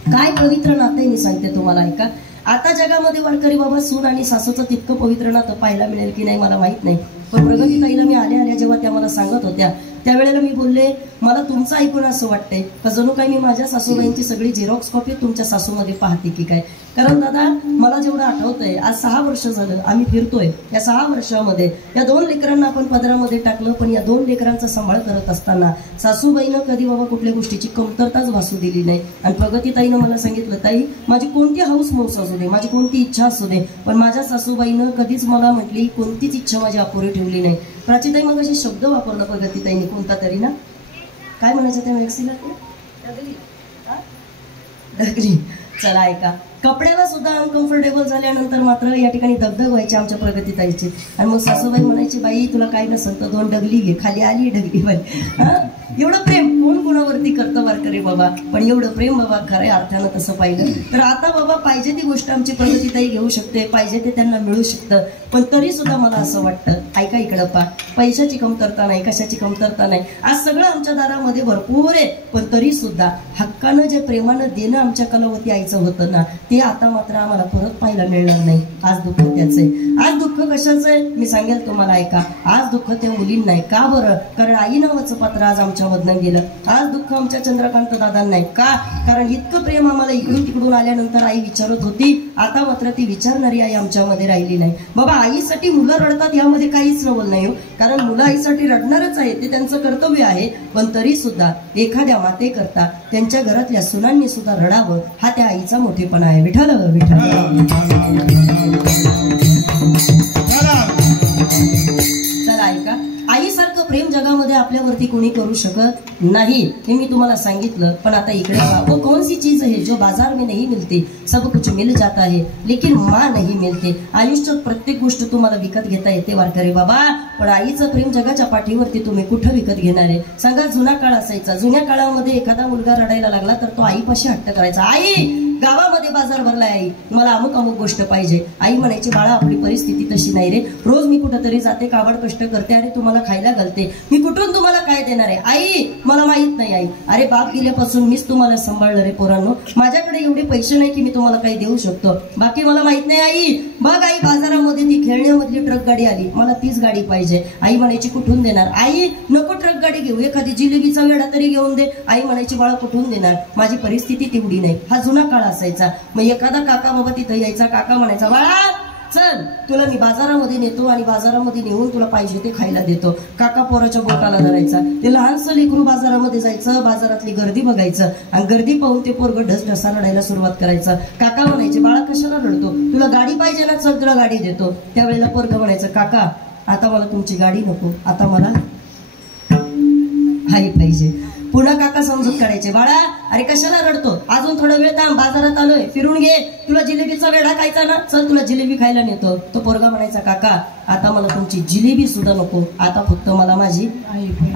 काय पवित्र नातं आहे मी सांगते तुम्हाला, ऐका. आता जगामध्ये वारकरी बाबा सून आणि सासूचं तितकं पवित्र नातं पाहायला मिळेल की नाही मला माहित नाही, पण प्रगतीताईला मी आल्या जेव्हा त्या मला सांगत होत्या त्यावेळेला मी बोलले, मला तुमचं ऐकून असं वाटतंय का जणू काही मी माझ्या सासूबाईंची सगळी झेरॉक्स कॉपी तुमच्या सासूमध्ये पाहते की काय. कारण दादा मला जेवढं आठवतंय, आज 6 वर्ष झालं आम्ही फिरतोय. या 6 वर्षामध्ये या 2 लेकरांना आपण पदरामध्ये टाकलं, पण या 2 लेकरांचा सांभाळ करत असताना सासूबाईनं कधी बाबा कुठल्या गोष्टीची कमतरताच भासू दिली नाही. आणि प्रगतीताईनं मला सांगितलं, ताई माझी कोणती हौस मौस असू दे, माझी कोणती इच्छा असू दे, पण माझ्या सासूबाईनं कधीच मला म्हटली कोणतीच इच्छा माझी अपुरी ठेवली नाही. प्राचीताई मग असे शब्द वापरला प्रगतीताईने, कोणता तरी ना, काय म्हणायचं त्या मॅक्सीला, डगली. चला ऐका, कपड्याला सुद्धा अनकम्फर्टेबल झाल्यानंतर मात्र या ठिकाणी दगदग व्हायची आमच्या प्रगतीताईची. आणि मग सासूबाई म्हणायची, बाई तुला काय नसेल तर 2 डगली घे. खाली आली डगली बाई. एवढं प्रेम कोण कोणावरती करतं वारकरी बाबा, पण एवढं प्रेम बाबा खऱ्या अर्थानं तसं पाहिलं तर आता बाबा पाहिजे ती गोष्ट आमची प्रगतीताई घेऊ शकते, पाहिजे ते त्यांना मिळू शकतं. पण तरी सुद्धा मला असं वाटतं, ऐका इकडं पा, पैशाची कमतरता नाही, कशाची कमतरता नाही, आज सगळं आमच्या दारामध्ये भरपूर आहे, पण तरी सुद्धा हक्कानं जे प्रेमानं देणं आमच्या कलावती आईचं होतं ना, ते आता मात्र आम्हाला परत पाहायला मिळणार नाही. आज दुःख त्याचं आहे. आज दुःख कशाचं आहे मी सांगेल तुम्हाला, ऐका. आज दुःख त्या मुलींना आहे. का बरं? कारण आई नावाचं पात्र आज आमच्यामधनं गेलं. आज दुःख आमच्या चंद्रकांत दादांना नाही. का? कारण इतकं प्रेम आम्हाला इकडून तिकडून आल्यानंतर आई विचारत होती, आता मात्र ती विचारणारी आई आमच्यामध्ये राहिली नाही. बाबा आईसाठी मुलं रडतात यामध्ये काहीच नवल नाही हो, कारण मुलं आईसाठी रडणारच आहे, ते त्यांचं कर्तव्य आहे. पण तरी सुद्धा एखाद्या मातेकरता त्यांच्या घरातल्या सुनांनी सुद्धा रडावं, हा त्या आईचा मोठेपणा आहे. विठ्ठल विठ्ठल. चला ऐका, आईसारखं प्रेम जगामध्ये आपल्यावरती कोणी करू शकत नाही, हे मी तुम्हाला सांगितलं. पण आता इकडे वो कौन सी चीज है जो बाजार में नहीं मिलती, सब कुछ मिल जाता है लेकिन माँ नहीं मिलते. आयुष्यात प्रत्येक गोष्ट तुम्हाला विकत घेता येते वारकरी बाबा, पण आईचं प्रेम जगाच्या पाठीवरती तुम्ही कुठं विकत घेणार आहे सांगा. जुना काळ असायचा, जुन्या काळामध्ये एखादा मुलगा रडायला लागला तर तो आईपाशी हट्ट करायचा, आई गावामध्ये बाजार भरलाय, आई मला अमुक अमुक गोष्ट पाहिजे. आई म्हणायची, बाळा आपली परिस्थिती तशी नाही रे, रोज मी कुठंतरी जाते, काबड कष्ट करते, अरे तुम्हाला खायला घालते, मी कुठून तुम्हाला काय देणार आहे. आई मला माहित नाही. आई अरे बाप गेल्यापासून मीच तुम्हाला सांभाळलं रे पोरांनो, माझ्याकडे एवढे पैसे नाही की मी तुम्हाला काही देऊ शकतो, बाकी मला माहित नाही. आई बघ आई बाजारामध्ये ती खेळण्यामधली ट्रक गाडी आली, मला तीच गाडी पाहिजे. आई म्हणायची कुठून देणार. आई नको ट्रक गाडी घेऊ, एखादी जिलेबीचा वेडा तरी घेऊन दे. आई म्हणायची, बाळा कुठून देणार, माझी परिस्थिती तेवढी नाही. हा जुना काळ असायचा. मग एखादा काका बाबा तिथं यायचा, काका म्हणायचा, बाळा चल तुला मी बाजारामध्ये नेतो आणि बाजारामध्ये नेऊन तुला पाहिजे ते खायला देतो. काका पोराच्या बोटाला धरायचा, ते लहानसं लेकरू बाजारामध्ये जायचं, बाजारातली गर्दी बघायचं आणि गर्दी पाहून ते पोरग ढसढसा रडायला सुरुवात करायचं. काका म्हणायचे, बाळा कशाला रडतो, तुला गाडी पाहिजे ना, चल तुला गाडी देतो. त्यावेळेला पोरग म्हणायचं, काका आता मला तुमची गाडी नको, आता मला आई पाहिजे. पुन्हा काका समजूत काढायचे, बाळा अरे कशाला रडतो, अजून थोडा वेळ थांब, बाजारात आलोय, फिरून घे, तुला जिलेबीचा वेडा खायचा ना, चल तुला जिलेबी खायला नेतो. तो पोरगा म्हणायचा, काका आता मला तुमची जिलेबी सुद्धा नको, आता फक्त मला माझी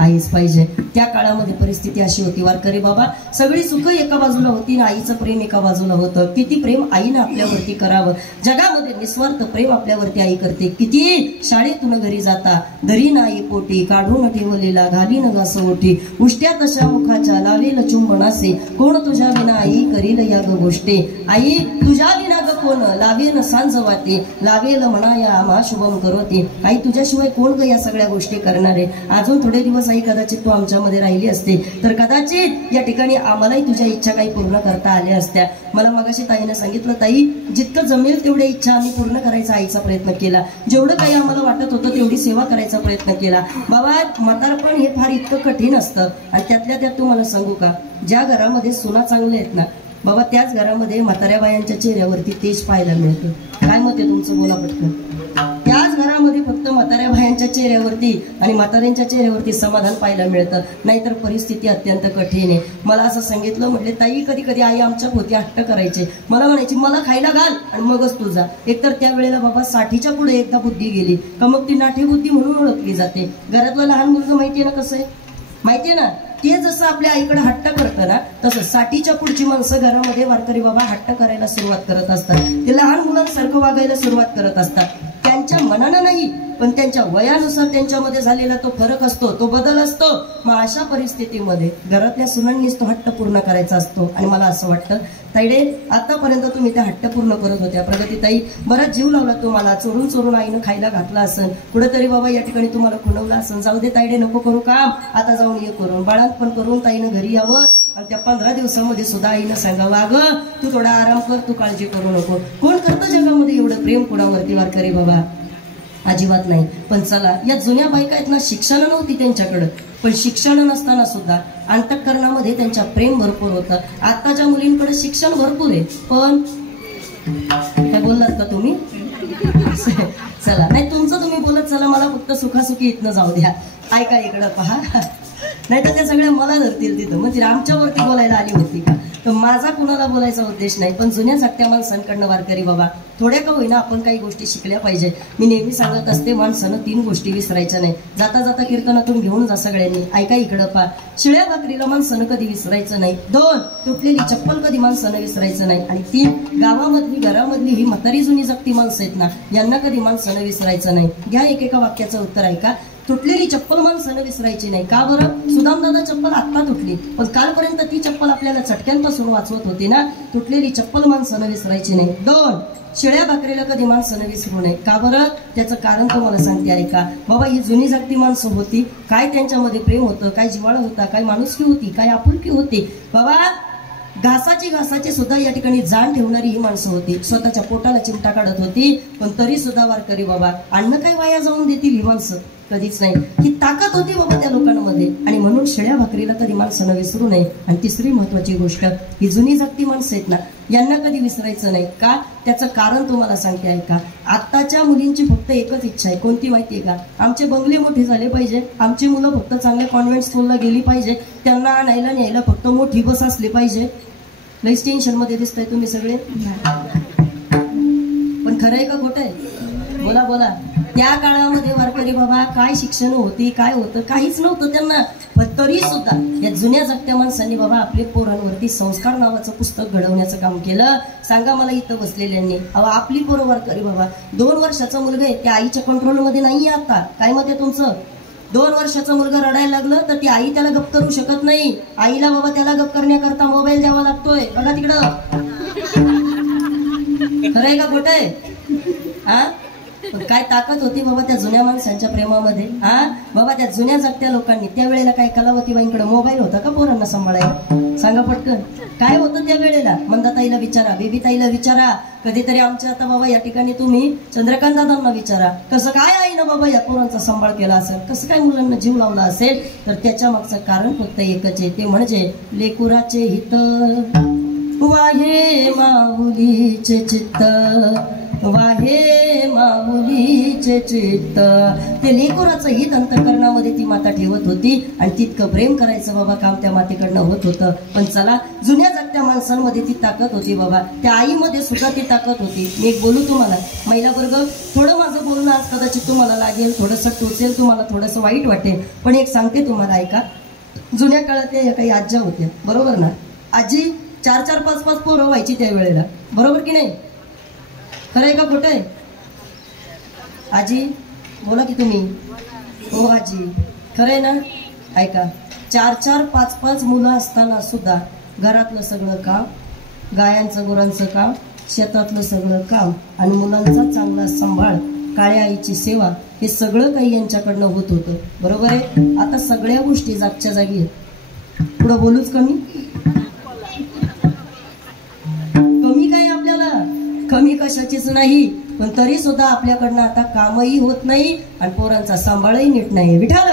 आईच पाहिजे. त्या काळामध्ये परिस्थिती अशी होती वारकरी बाबा, सगळी सुख एका बाजूला होती ना आईचं प्रेम एका बाजूला होतं. किती प्रेम आईनं आपल्यावरती करावं, जगामध्ये निस्वार्थ प्रेम आपल्यावरती आई करते. किती शाळेतून घरी जाता दरी नाही पोटी, काढून ठेवलेला घालीन घास ओठी, उष्ट्या तशा मुखाच्या लावेल चुंबनासे, कोण तुझ्या विना आई करील या ग गोष्टी. आई तुझ्या विना ग कोण लावेल सांज वाटे, लावेल म्हणाया आम्हा शुभम करोती. आई तुझ्याशिवाय कोण ग या सगळ्या गोष्टी करणारे. अजून थोडे दिवस आई कदाचित तू आमच्यामध्ये राहिली असते तर कदाचित या ठिकाणी आम्हालाही तुझ्या इच्छा काही पूर्ण करता आल्या असत्या. मला मगाशी ताईने सांगितलं, ताई जितकं जमेल तेवढ्या इच्छा आम्ही पूर्ण करायचा आईचा प्रयत्न केला, जेवढं काही आम्हाला वाटत होतं तेवढी सेवा करायचा प्रयत्न केला. बाबा म्हातारपण हे फार इतकं कठीण असतं. आणि त्यातल्या त्यात तुम्हाला सांगू का, ज्या घरामध्ये सुना चांगल्या आहेत ना बाबा, त्याच घरामध्ये म्हाताऱ्या बायांच्या चेहऱ्यावरती तेज पाहायला मिळतं. काय मत आहे तुमचं, बोला पटकन. त्याच घरामध्ये फक्त म्हाताऱ्या बायांच्या चेहऱ्यावरती आणि म्हाताऱ्यांच्या चेहऱ्यावरती समाधान पाहायला मिळतं, नाहीतर परिस्थिती अत्यंत कठीण आहे. मला असं सांगितलं, म्हटले ताई कधी कधी आई आमच्या होती हट्ट करायचे, मला म्हणायची मला खायला घाल आणि मगच तुझा. एकतर त्यावेळेला बाबा 60च्या पुढे एकदा बुद्धी गेली का मग ती नाठी बुद्धी म्हणून ओळखली जाते. घरातलं लहान मुलगा माहितीये ना कसं आहे, माहितीये ना, ते जसं आपल्या आईकडे हट्ट करतं ना तसं 60च्या पुढची माणसं घरामध्ये वारकरी बाबा हट्ट करायला सुरुवात करत असतात. ते लहान मुलांसारखं वागायला सुरुवात करत असतात. त्यांच्या मनानं नाही पण त्यांच्या वयानुसार त्यांच्यामध्ये झालेला तो फरक असतो, तो बदल असतो. मग अशा परिस्थितीमध्ये घरातल्या सुनांनीच तो हट्ट पूर्ण करायचा असतो. आणि मला असं वाटतं ताईडे आतापर्यंत तुम्ही त्या हट्ट पूर्ण करत होत्या. प्रगतीताई बराच जीव लावला तुम्हाला, चोरून चोरून आईनं खायला घातला असेल, कुठेतरी बाबा या ठिकाणी तुम्हाला खुणवलं असेल. जाऊ दे ताईडे नको करू काम, आता जाऊन ये करून बाळांत पण करून ताईनं घरी यावं. आणि त्या 15 दिवसामध्ये सुद्धा आईनं सांगावं, अगं तू थोडा आराम कर, तू काळजी करू नको. कोण करतं जगामध्ये एवढं प्रेम कुणावरती वारकरी बाबा? अजिबात नाही. पण चला, या जुन्या बायका आहेत ना, शिक्षण नव्हती त्यांच्याकडं, पण शिक्षण नसताना सुद्धा अंतःकरणामध्ये त्यांच्या प्रेम भरपूर होतं. आताच्या मुलींकडे शिक्षण भरपूर आहे, पण काय बोललात का तुम्ही? चला, नाही तुमचं तुम्ही बोलत चला, मला फक्त सुखासुखी इथनं जाऊ द्या. ऐका इकडं पहा, नाही तर त्या सगळ्या मला धरतील तिथं, म्हणजे आमच्यावरती बोलायला आली होती का? तर माझा कुणाला बोलायचा उद्देश नाही, पण जुन्या सक्त्या माणसांकडनं वारकरी बाबा थोड्या का होईना आपण काही गोष्टी शिकल्या पाहिजे. मी नेहमी सांगत असते, माणसानं 3 गोष्टी विसरायच्या नाही. जाता जाता कीर्तनातून घेऊन जा सगळ्यांनी. ऐका इकडं पहा, शिळ्या भाकरीला माणसानं कधी विसरायचं नाही. 2, तुटलेली चप्पल कधी माणसानं विसरायचं नाही. आणि 3, गावामधली घरामधली ही म्हातारी जुनी जगती माणसं आहेत ना, यांना कधी माणसानं विसरायचं नाही. घ्या एकेका वाक्याचं उत्तर. ऐका, तुटलेली चप्पल माणसानं विसरायची नाही. का बरं? सुदामदादा चप्पल आत्ता तुटली, पण कालपर्यंत ती चप्पल आपल्याला चटक्यांपासून वाचवत होती ना. तुटलेली चप्पल माणसानं विसरायची नाही. 2, शिळ्या भाकरीला कधी माणसानं विसरू नये. का बरं? त्याचं कारण तुम्हाला सांगते. ऐका बाबा, ही जुनी जागती माणसं होती, काय त्यांच्यामध्ये प्रेम होतं, काय जिव्हाळा होता, काय माणुसकी होती, काय आपुलकी होती. बाबा, घासाची सुद्धा या ठिकाणी जाण ठेवणारी ही माणसं होती. स्वतःच्या पोटाला चिमटा काढत होती, पण तरी सुद्धा वारकरी बाबा अन्न काय वाया जाऊन देतील ही माणसं? कधीच नाही. ही ताकद होती बाबा त्या लोकांमध्ये, आणि म्हणून शिळ्या भाकरीला कधी माणसानं विसरू नये. आणि तिसरी महत्वाची गोष्ट, ही जुनी जागती माणसं आहेत ना, यांना कधी विसरायचं नाही. का? त्याचं कारण तुम्हाला सांगते. ऐका, आत्ताच्या मुलींची फक्त एकच इच्छा आहे. कोणती माहितीये का? आमचे बंगले मोठे झाले पाहिजे, आमची मुलं फक्त चांगल्या कॉन्व्हेंट स्कूलला गेली पाहिजे, त्यांना आणायला न्यायला फक्त मोठी बस असली पाहिजे. लईच टेन्शन मध्ये दिसताय तुम्ही सगळे, पण खरं आहे का खोटं आहे? बोला बोला. त्या काळामध्ये वारकरी बाबा काय शिक्षण होती, काय होतं? काहीच नव्हतं त्यांना. पण तरी सुद्धा या जुन्या जगत्या माणसांनी बाबा आपले पोरांवरती संस्कार नावाचं पुस्तक घडवण्याचं काम केलं. सांगा मला इथं बसलेल्यांनी, अहो आपली पोरं वारकरी बाबा 2 वर्षाचा मुलगा आहे, त्या आईच्या कंट्रोलमध्ये नाहीये. आता काय मत आहे तुमचं? 2 वर्षाचा मुलगा रडायला लागलं तर ती आई त्याला गप करू शकत नाही. आईला बाबा त्याला गप करण्याकरता मोबाईल द्यावा लागतोय. बघा तिकडं, खरंय का खोटं आहे? हा, काय ताकद होती बाबा त्या जुन्या माणसांच्या प्रेमामध्ये. हा बाबा, त्या जुन्या जगत्या लोकांनी त्यावेळेला काय कलावतीबाईंकडे मोबाईल होता का पोरांना सांभाळायला? सांगा पटकन, काय होतं त्या वेळेला? मंदाताईला विचारा, बेबीताईला विचारा, कधीतरी आमच्या आता बाबा या ठिकाणी तुम्ही चंद्रकांत दादांना विचारा, कसं काय आहे ना बाबा या पोरांचा सांभाळ केला असेल, कसं काय मुलांना जीव लावला असेल. तर त्याच्या मागचं कारण फक्त एकच आहे, ते म्हणजे लेकुराचे हित वाहे माऊलीचे चित्त, वाहे माऊलीचे चित्त. ते लेकुराचं हित अंतःकरणामध्ये ती माता ठेवत होती, आणि तितकं प्रेम करायचं बाबा काम त्या मातेकडनं होत होतं. पण चला, जुन्या जागत्या माणसांमध्ये ती ताकद होती बाबा, त्या आईमध्ये सुद्धा ती ताकद होती. मी एक बोलू तुम्हाला, महिला वर्ग, थोडं माझं बोलणं आज कदाचित तुम्हाला लागेल, थोडंसं टोचेल, तुम्हाला थोडंसं वाईट वाटेल, पण एक सांगते तुम्हाला. ऐका, जुन्या काळात या काही आज्या होत्या, बरोबर ना? आजी 4-4, 5-5 पोरं व्हायची त्या वेळेला, बरोबर की नाही? खरंय का खोटं आहे? आजी बोला की तुम्ही. हो आजी, खरंय ना? ऐका, 4-4, 5-5 मुलं असताना सुद्धा घरातलं सगळं काम, गायांचं गुरांचं काम, शेतातलं सगळं काम, आणि मुलांचा चांगला सांभाळ, काळ्या आईची सेवा, हे सगळं काही यांच्याकडनं होत होतं. बरोबर आहे? आता सगळ्या गोष्टी जागच्या जागी आहेत. पुढं बोलूच कमी काय आपल्याला? कमी कशाचीच नाही, पण तरी सुद्धा आपल्याकडनं आता कामही होत नाही आणि पोरांचा सांभाळही नीट नाही. विठाल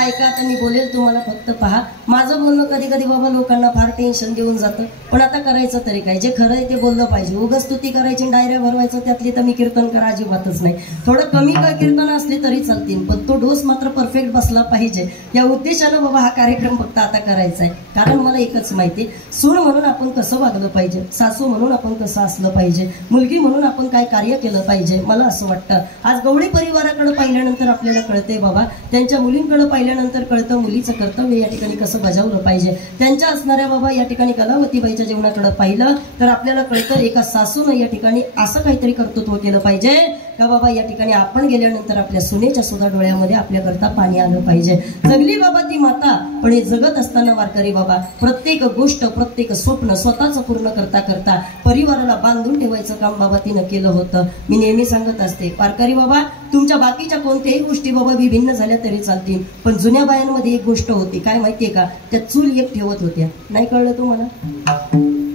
ऐका, आता मी बोलेल तुम्हाला, फक्त पहा. माझं बोलणं कधी कधी बाबा लोकांना फार टेन्शन देऊन जातं, पण आता करायचं तरी काय? जे खरं आहे ते बोललं पाहिजे. उगाच स्तुती करायची, डायऱ्या भरवायचं त्यातली तर मी कीर्तनकार अजिबातच नाही. थोडं कमी का कीर्तन असले तरी चालतील, पण तो डोस मात्र परफेक्ट बसला पाहिजे. या उद्देशानं बाबा हा कार्यक्रम फक्त आता करायचा आहे. कारण मला एकच माहिती, सून म्हणून आपण कसं वागलं पाहिजे, सासू म्हणून आपण कसं असलं पाहिजे, मुलगी म्हणून आपण काय कार्य केलं पाहिजे. मला असं वाटतं आज गवळी परिवाराकडे पाहिल्यानंतर आपल्याला कळतंय बाबा, त्यांच्या मुलींकडे पाहिल्यानंतर कळतं मुलीचं कर्तव्य या ठिकाणी कसं बजावलं पाहिजे. त्यांच्या असणाऱ्या बाबा या ठिकाणी कलावतीबाईच्या जीवनाकडे पाहिलं तर आपल्याला कळतं एका सासूनं या ठिकाणी असं काहीतरी कर्तृत्व केलं पाहिजे का बाबा या ठिकाणी आपण गेल्यानंतर आपल्या सुनेच्या सुद्धा डोळ्यामध्ये आपल्याकरता पाणी आलं पाहिजे. जगली बाबा ती माता, पण हे जगत असताना वारकरी बाबा प्रत्येक गोष्ट प्रत्येक स्वप्न स्वतःच पूर्ण करता करता परिवाराला बांधून ठेवायचं काम बाबा तिनं केलं होतं. मी नेहमी सांगत असते वारकरी बाबा, तुमच्या बाकीच्या कोणत्याही गोष्टी बाबा विभिन्न झाल्या तरी चालतील, पण जुन्या बायांमध्ये एक गोष्ट होती, काय माहितीये का, त्या चूल एक ठेवत होत्या. नाही कळलं तुम्हाला?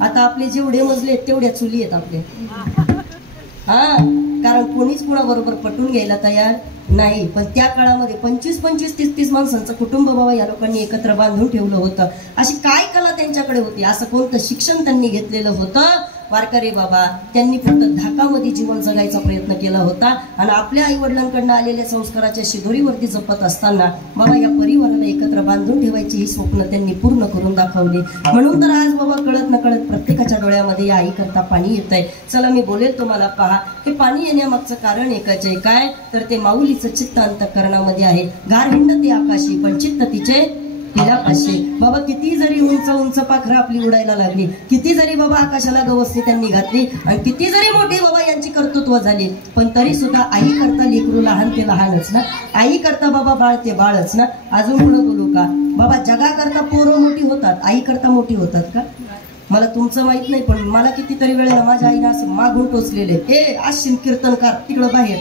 आता आपले जेवढे मजले आहेत तेवढ्या चुली आहेत आपले. हा, कारण कोणीच कुणाबरोबर पटून घ्यायला तयार नाही. पण त्या काळामध्ये 25-25, 30-30 माणसांचं कुटुंब बाबा या लोकांनी एकत्र बांधून ठेवलं होतं. अशी काय कला त्यांच्याकडे होती, असं कोणतं शिक्षण त्यांनी घेतलेलं होतं वारकरी बाबा? त्यांनी फक्त धाकामध्ये जीवन जगायचा प्रयत्न केला होता आणि आपल्या आई वडिलांकडनं आलेल्या संस्काराच्या शिदोरीवरती जपत असताना बाबा या परिवाराला एकत्र बांधून ठेवायची ही स्वप्न त्यांनी पूर्ण करून दाखवली. म्हणून तर आज बाबा कळत नकळत प्रत्येकाच्या डोळ्यामध्ये या आई करता पाणी येत आहे. चला मी बोलेल तुम्हाला, पहा, हे पाणी येण्यामागचं कारण एकच आहे. काय तर ते माऊलीचं चित्त अंतःकरणामध्ये आहे. गार हिंडते आकाशी पण चित्त तिचे तिलापाशी. बाबा किती जरी उंच उंच पाखरं आपली उडायला लागली, किती जरी बाबा आकाशाला गवसणी त्यांनी घातली आणि किती जरी मोठी बाबा यांची कर्तृत्व झाली, पण तरी सुद्धा आई करता लेकरू लहान ते लहानच ना, आई करता बाबा बाळ ते बाळच ना. अजून पुढे बोलू का बाबा, जगाकरता पोरं मोठी होतात, आई करता मोठी होतात का? मला तुमचं माहित नाही, पण मला कितीतरी वेळेला माझ्या आईनं असं मागून टोचलेले, हे आश्विन कीर्तनकार तिकडं बाहेर,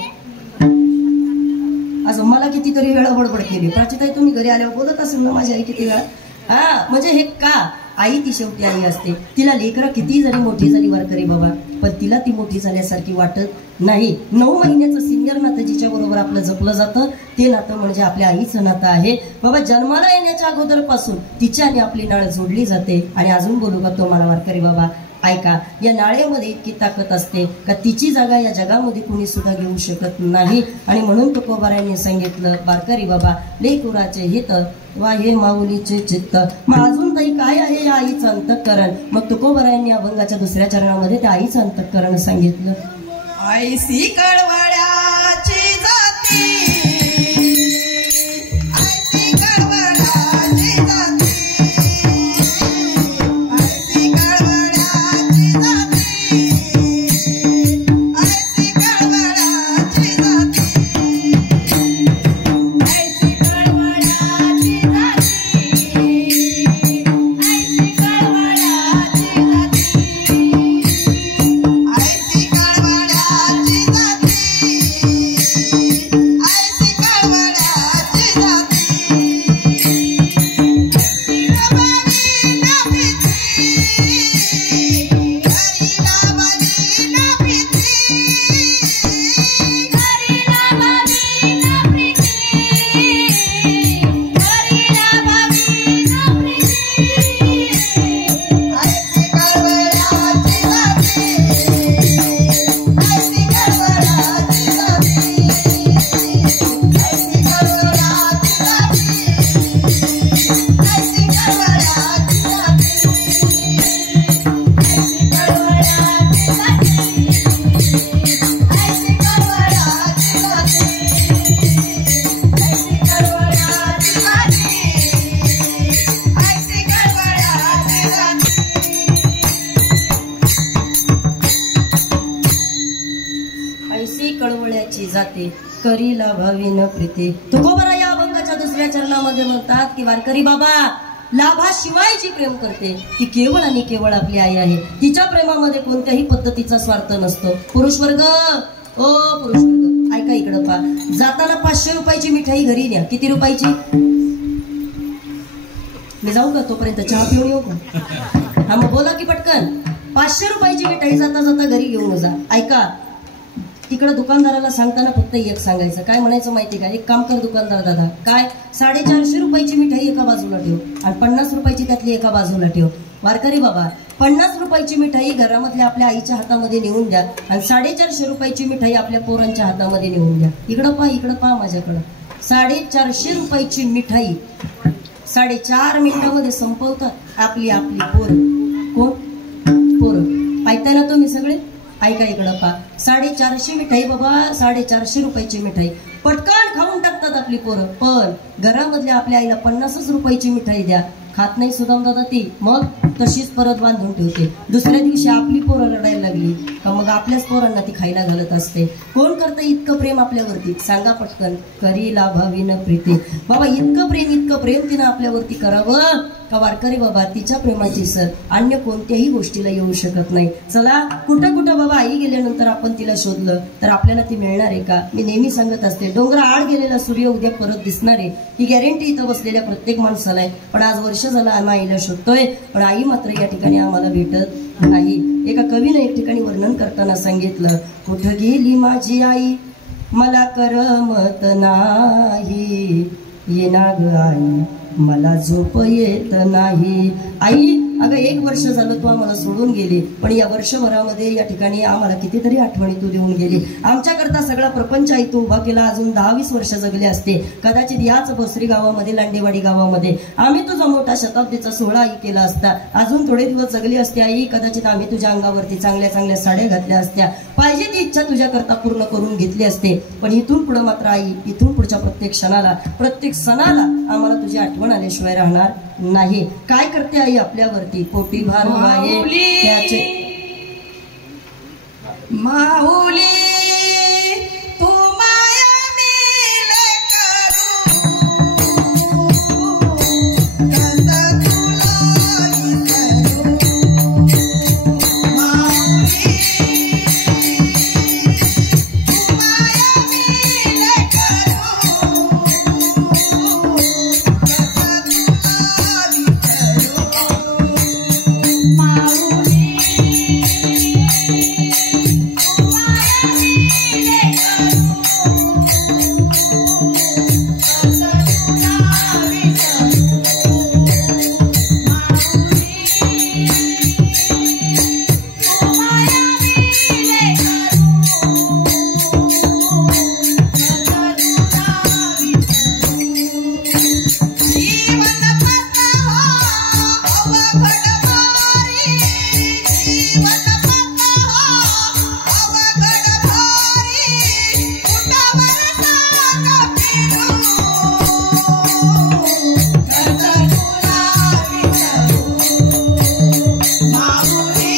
असं मला कितीतरी वेळा बडबड केली. प्राचीताई तुम्ही घरी आल्यावर बोलत असेल ना माझी आई किती वेळा. हा, म्हणजे हे का, आई ती शेवटी आई असते. तिला लेकरं किती जरी मोठी झाली वारकरी बाबा, पण तिला ती मोठी झाल्यासारखी वाटत नाही. 9 महिन्याचं सिनियर नातं जिच्या बरोबर आपलं जपलं जातं ते नातं म्हणजे आपल्या आईचं नातं आहे. बाबा जन्माला येण्याच्या अगोदर पासून तिच्याने आपली नाळ जोडली जाते. आणि अजून बोलू का तुम्हाला वारकरी बाबा, ऐका, या नाळेमध्ये इतकी ताकद असते का तिची जागा या जगामध्ये कोणी सुद्धा घेऊ शकत नाही. आणि म्हणून तुकोबारायांनी सांगितलं वारकरी बाबा, लेकुराचे हित वा हे माऊलीचे चित्त. मग अजून ताई काय आहे या आईचं अंतःकरण? मग तुकोबारायांनी अभंगाच्या 2ऱ्या चरणामध्ये त्या आईचं अंतःकरण सांगितलं. ऐसी कळवळ्याची जाती, ऐसी कळवळ्याची जाती, ऐसी कळवळ्याची जाती, ऐसी कळवळ्याची जाती, ऐसी कळवळ्याची जाती, ऐसी कळवळ्याची जाते करीला भावीन प्रीती. तुकोबारा या अभंगाच्या 2ऱ्या चरणामध्ये म्हणतात की वारकरी बाबा, लाभाशिवाय जी प्रेम करते ती केवळ आणि केवळ आपली आई आहे. तिच्या प्रेमामध्ये कोणत्याही पद्धतीचा स्वार्थ नसतो. पुरुष वर्ग, ओ पुरुष वर्ग, ऐका इकडं पा, जाताना 500 रुपयाची मिठाई घरी न्या. किती रुपयाची? मी जाऊ का तोपर्यंत चहा पिऊन येऊ का? हा मग बोला की पटकन. 500 रुपयाची मिठाई जाता जाता घरी घेऊन जा. ऐका, तिकडं दुकानदाराला सांगताना फक्त एक सांगायचं, काय म्हणायचं माहिती का, एक काम कर दुकानदार दादा, काय 450 रुपयाची मिठाई एका बाजूला ठेव आणि 50 रुपयाची त्यातली एका बाजूला ठेव. वारकरी बाबा, 50 रुपयाची मिठाई घरामधल्या आपल्या आईच्या हातामध्ये नेऊन द्या आणि 450 रुपयाची मिठाई आपल्या पोरांच्या हातामध्ये नेऊन द्या. इकडं पहा माझ्याकडं. 450 रुपयाची मिठाई 4.5 मिनिटामध्ये संपवतात आपली पोर. कोण? पोरं. ऐकताय ना तुम्ही सगळे? ऐका इकडं पहा, 450 मिठाई बाबा, 450 रुपयाची मिठाई पटकन खाऊन टाकतात आपली पोरं. पण घरामधल्या आपल्या आईला 50 रुपयाची मिठाई द्या, खात नाही सुदाम दादा ती, मग तशीच परत बांधून ठेवते. दुसऱ्या दिवशी आपली पोरं रडायला लागली का मग बघा आपल्याच पोरांना ती खायला घालत असते. कोण करतं इतकं प्रेम आपल्यावरती? सांगा पटकन. करी लाभावीन प्रीती. बाबा इतकं प्रेम तिनं आपल्यावरती करावं का वारकरी बाबा तिच्या प्रेमाची सर अन्य कोणत्याही गोष्टीला येऊ शकत नाही. चला कुठं कुठं बाबा आई गेल्यानंतर आपण तिला शोधलं तर आपल्याला ती मिळणार आहे का? मी नेहमी सांगत असते डोंगरा आड गेलेला सूर्य उद्या परत दिसणार आहे ही गॅरंटी इथं बसलेल्या प्रत्येक माणसाला आहे. पण आज वर्ष झालं आम्ही आईला शोधतोय पण आई मात्र या ठिकाणी आम्हाला भेटत नाही. एका कवीनं एक ठिकाणी वर्णन करताना सांगितलं, कुठं गेली माझी आई मला करमत नाही, येना ग आई मला झोप येत नाही. आई अगं 1 वर्ष झालं तू आम्हाला सोडून गेली पण या वर्षभरामध्ये या ठिकाणी आम्हाला कितीतरी आठवणी तू देऊन गेली. आमच्याकरता सगळा प्रपंच आई तू उभा केला. अजून 10-20 वर्ष जगले असते कदाचित याच भोसरी गावामध्ये लांडेवाडी गावामध्ये आम्ही तुझा मोठा शताब्दीचा सोहळा आई केला असता. अजून थोडे दिवस जगली असते आई कदाचित आम्ही तुझ्या अंगावरती चांगल्या चांगल्या साड्या घातल्या असत्या. पाहिजे ती इच्छा तुझ्याकरता पूर्ण करून घेतली असते. पण इथून पुढे मात्र आई इथून पुढच्या प्रत्येक क्षणाला प्रत्येक सणाला आम्हाला तुझी आठवण आल्याशिवाय राहणार नाही. काय करते आई आपल्यावरती? पोटी भार आहे त्याचे माऊली तू माया मिले करू कसं तुला विसरू. माऊली तू माया मिले करू कसं तुला विसरू. माऊली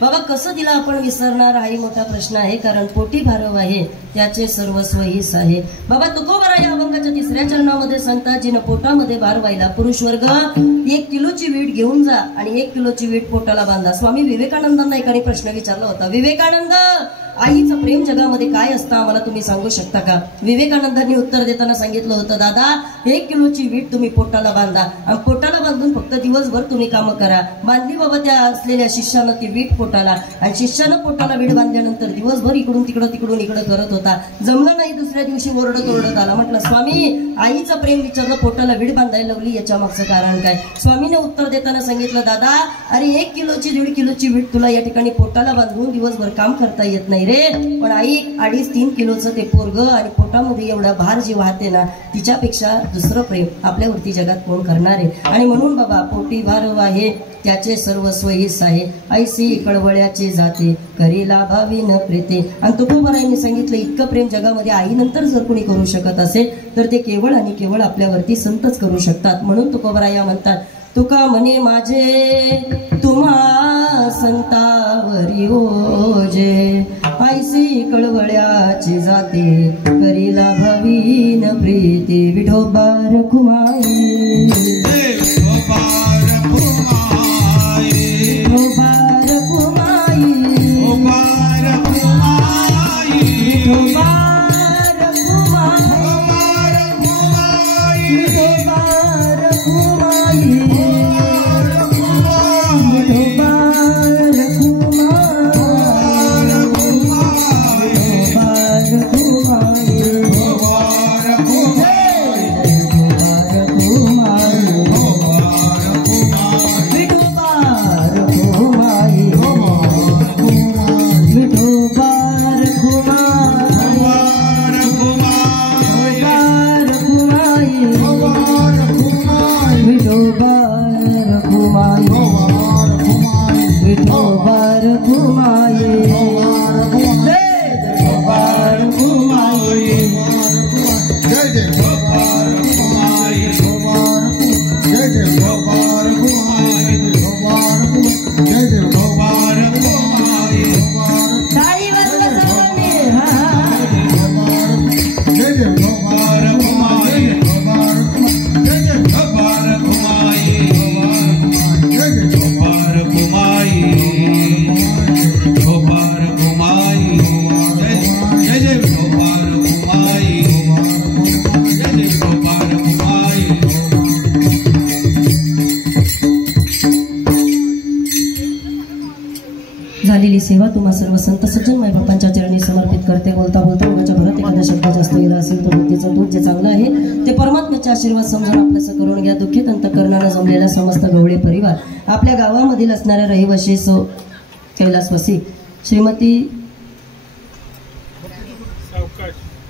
बाबा कसं तिला आपण विसरणार हाही मोठा प्रश्न आहे. कारण पोटी भारव आहे त्याचे सर्वस्व हीच आहे. बाबा तुकोबरा या अभंगाच्या 3ऱ्या चरणामध्ये सांगतात जिनं पोटामध्ये भार व्हायला पुरुष वर्ग 1 किलोची वीट घेऊन जा आणि 1 किलोची वीट पोटाला बांधा. स्वामी विवेकानंदांना एकाने प्रश्न विचारला होता, विवेकानंद आईचं प्रेम जगामध्ये काय असतं आम्हाला तुम्ही सांगू शकता का? विवेकानंदांनी उत्तर देताना सांगितलं होतं, दादा 1 किलोची वीट तुम्ही पोटाला बांधा आणि पोटाला बांधून फक्त दिवसभर तुम्ही कामं करा. बांधली बाबा त्या असलेल्या शिष्यानं ती वीट पोटाला आणि शिष्यानं पोटाला वीट बांधल्यानंतर दिवसभर इकडून इकडं करत होता. जमलं नाही दुसऱ्या दिवशी ओरडत आला. म्हटलं स्वामी आईचं प्रेम विचारलं पोटाला वीट बांधायला लावली याच्या मागचं कारण काय? स्वामीने उत्तर देताना सांगितलं, दादा अरे 1 किलोची 1.5 किलोची वीट तुला या ठिकाणी पोटाला बांधून दिवसभर काम करता येत नाही रे. पण आई 2.5-3 किलोचं ते पोरग आणि पोटामध्ये एवढा भार जी वाहते ना तिच्यापेक्षा दुसरं प्रेम आपल्यावरती जगात कोण करणार आहे? आणि म्हणून बाबा पोटी भार आहे त्याचे सर्वस्व हीच आहे. ऐसी कळवळ्याचे जाते करी लाभावी न प्रीते. आणि तुकोबारायांनी सांगितलं इतकं प्रेम जगामध्ये आईनंतर जर कोणी करू शकत असेल तर ते केवळ आणि केवळ आपल्यावरती संतच करू शकतात. म्हणून तुकोबाराया म्हणतात, तुका म्हणे माझे तुम्हा संतावरी ओजे ऐसी कळवळ्याची जाते करी लाभावी न प्रीती. विठोबा रखुमाई विठोबा रखुमाई विठोबा कुमाई गोपाल कुमाई जय जय गोपाल कुमाई जय जय गोपाल कुमाई जय जय गोपाल कुमाई ताई वंद सर्वांनी जय जय गोपाल कुमाई जय जय गोपाल कुमाई जय जय गोपाल कुमाई गोपाल कुमाई जय जय गोपाल कुमाई जय जय गोपाल कुमाई झालेली सेवा तुम्हा सर्व संत सज्जन माय बापांच्या चरणी समर्पित करते. बोलता बोलता उगाच्या घरात एखादा शब्द जास्त गेला असेल तर बुद्धीचं दूध जे चांगलं आहे ते परमात्म्याचे आशीर्वाद समजून आपलंसं करून घ्या. दुःखित अंतःकरणानं जमलेला समस्त गवळे परिवार आपल्या गावामधील असणाऱ्या रहिवाशी कैलासवासी श्रीमती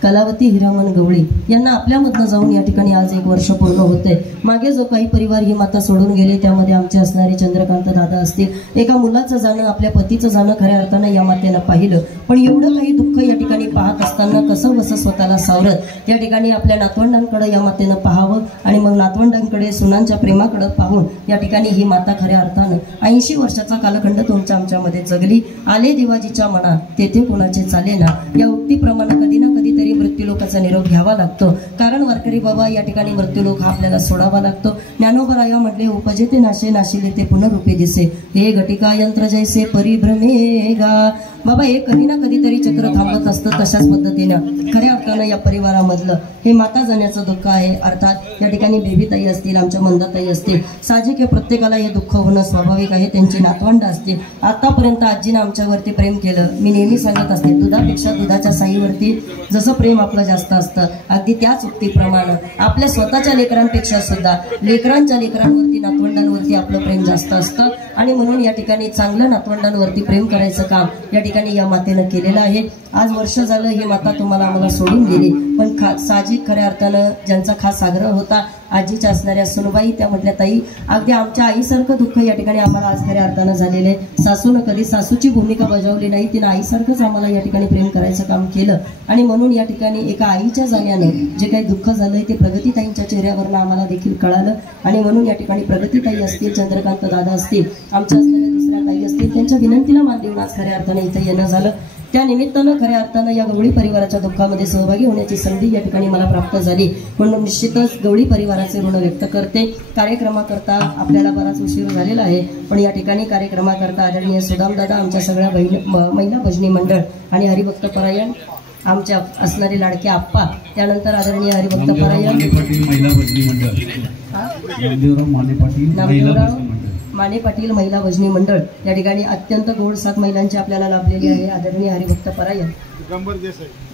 कलावती हिरामन गवळी यांना आपल्यामधनं जाऊन या ठिकाणी आज 1 वर्ष पूर्ण होते. मागे जो काही परिवार ही माता सोडून गेले त्यामध्ये आमचे असणारे चंद्रकांत दादा असतील. एका मुलाचं जाणं आपल्या पतीचं जाणं खऱ्या अर्थानं या मातेनं पाहिलं, पण एवढं काही दुःख या ठिकाणी पाहत असताना कसं बसं स्वतःला सावरत या ठिकाणी आपल्या नातवंडांकडे या मातेनं पाहावं आणि मग नातवंडांकडे सुनांच्या प्रेमाकडे पाहून या ठिकाणी ही माता खऱ्या अर्थानं 80 वर्षाचा कालखंड तुमच्या आमच्यामध्ये जगली. आले देवाजीच्या मनात तेथे कोणाचे चाले ना, या उक्तीप्रमाणे कधी ना कधीतरी मृत्यूलोकाचा निरोप घ्यावा लागतो. कारण वारकरी बाबा या ठिकाणी मृत्यूलोक हा आपल्याला सोडावा लागतो. ज्ञानोबराया म्हटले उपजेते नाशे नाशिले ते पुनरुपे दिसे, हे घटिका यंत्र जैसे परिभ्रमेगा. बाबा हे कधी ना कधीतरी चक्र थांबत असतं. तशाच पद्धतीनं खऱ्या अर्थानं या परिवारामधलं हे माता जाण्याचं दुःख आहे. अर्थात या ठिकाणी बेबीताई असतील, आमच्या मंदाताई असतील, साहजिक आहे प्रत्येकाला हे दुःख होणं स्वाभाविक आहे. त्यांची नातवंड असतील. आतापर्यंत आजीनं आमच्यावरती प्रेम केलं. मी नेहमी सांगत असते, दुधापेक्षा दुधाच्या साईवरती जसं प्रेम आपलं जास्त असतं, अगदी त्याच उक्तीप्रमाणे आपल्या स्वतःच्या लेकरांपेक्षा सुद्धा लेकरांच्या लेकरांवरती नातवंडांवरती आपलं प्रेम जास्त असतं. आणि म्हणून या ठिकाणी चांगल्या नातवंडांवरती प्रेम करायचं काम या ठिकाणी या मातेनं केलेलं आहे. आज वर्ष झालं ही माता तुम्हाला आम्हाला सोडून गेली, पण साहजिक खऱ्या अर्थानं ज्यांचा खास आग्रह होता आजीच्या असणाऱ्या सुनबाई, त्या म्हटल्या ताई अगदी आमच्या आईसारखं दुःख या ठिकाणी आम्हाला आज खऱ्या अर्थानं झालेलं आहे. सासूनं कधी सासूची भूमिका बजावली नाही, तिनं आईसारखंच आम्हाला या ठिकाणी प्रेम करायचं काम केलं. आणि म्हणून या ठिकाणी एका आईच्या जाण्यानं जे काही दुःख झालंय ते प्रगतीताईंच्या चेहऱ्यावरनं आम्हाला देखील कळालं. आणि म्हणून या ठिकाणी प्रगतीताई असतील, चंद्रकांत दादा असतील, आमच्या असणाऱ्या दुसऱ्या ताई असतील, त्यांच्या विनंतीला मान देऊन आज खऱ्या अर्थानं इथं येणं झालं. त्या निमित्तानं खऱ्या अर्थानं या गवळी परिवाराच्या दुःखामध्ये सहभागी होण्याची संधी या ठिकाणी मला प्राप्त झाली. म्हणून निश्चितच गवळी परिवाराचे ऋण व्यक्त करते. कार्यक्रमाकरता आपल्याला बराच उशीर झालेला आहे, पण या ठिकाणी कार्यक्रमाकरता आदरणीय सुदामदादा, आमच्या सगळ्या महिला भजनी मंडळ आणि हरिभक्त परायण आमच्या असणारे लाडके आप्पा, त्यानंतर आदरणीय हरिभक्त परायण महिला भजनी मंडळ माने पाटील महिला भजनी मंडळ या ठिकाणी अत्यंत गोड 7 महिलांची आपल्याला लाभलेली आहे. आदरणीय हरिभक्त परायण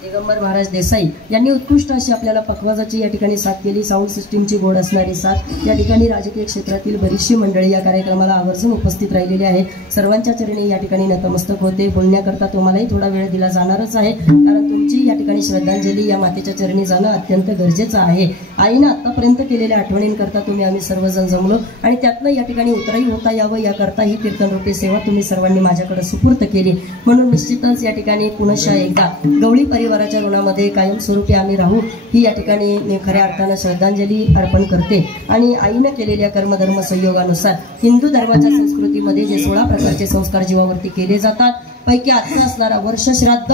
दिगंबर महाराज देसाई यांनी उत्कृष्ट अशी आपल्याला पखवाजाची या ठिकाणी साथ केली. साऊंड सिस्टीमची गोड असणारी साथ. या ठिकाणी राजकीय क्षेत्रातील बरीचशी मंडळी या कार्यक्रमाला आवर्जून उपस्थित राहिलेली आहे. सर्वांच्या चरणी या ठिकाणी नतमस्तक होते. बोलण्याकरता तुम्हालाही थोडा वेळ दिला जाणारच आहे, कारण तुमची या ठिकाणी श्रद्धांजली या मातेच्या चरणी जाणं अत्यंत गरजेचं आहे. आईनं आतापर्यंत केलेल्या आठवणींकरता तुम्ही आम्ही सर्वजण जमलो आणि त्यातनं या ठिकाणी उतराई होता यावं याकरता ही कीर्तनरूपी सेवा तुम्ही सर्वांनी माझ्याकडे सुपूर्त केली. म्हणून निश्चितच या ठिकाणी पुनश्च एकदा गवळी परिवाराच्या ऋणामध्ये कायमस्वरूपी आम्ही राहू ही या ठिकाणी मी खऱ्या अर्थानं श्रद्धांजली अर्पण करते. आणि आईनं केलेल्या कर्मधर्म संयोगानुसार हिंदू धर्माच्या संस्कृतीमध्ये जे 16 प्रकारचे संस्कार जीवावरती केले जातात, पैकी आजचा असणारा वर्ष श्राद्ध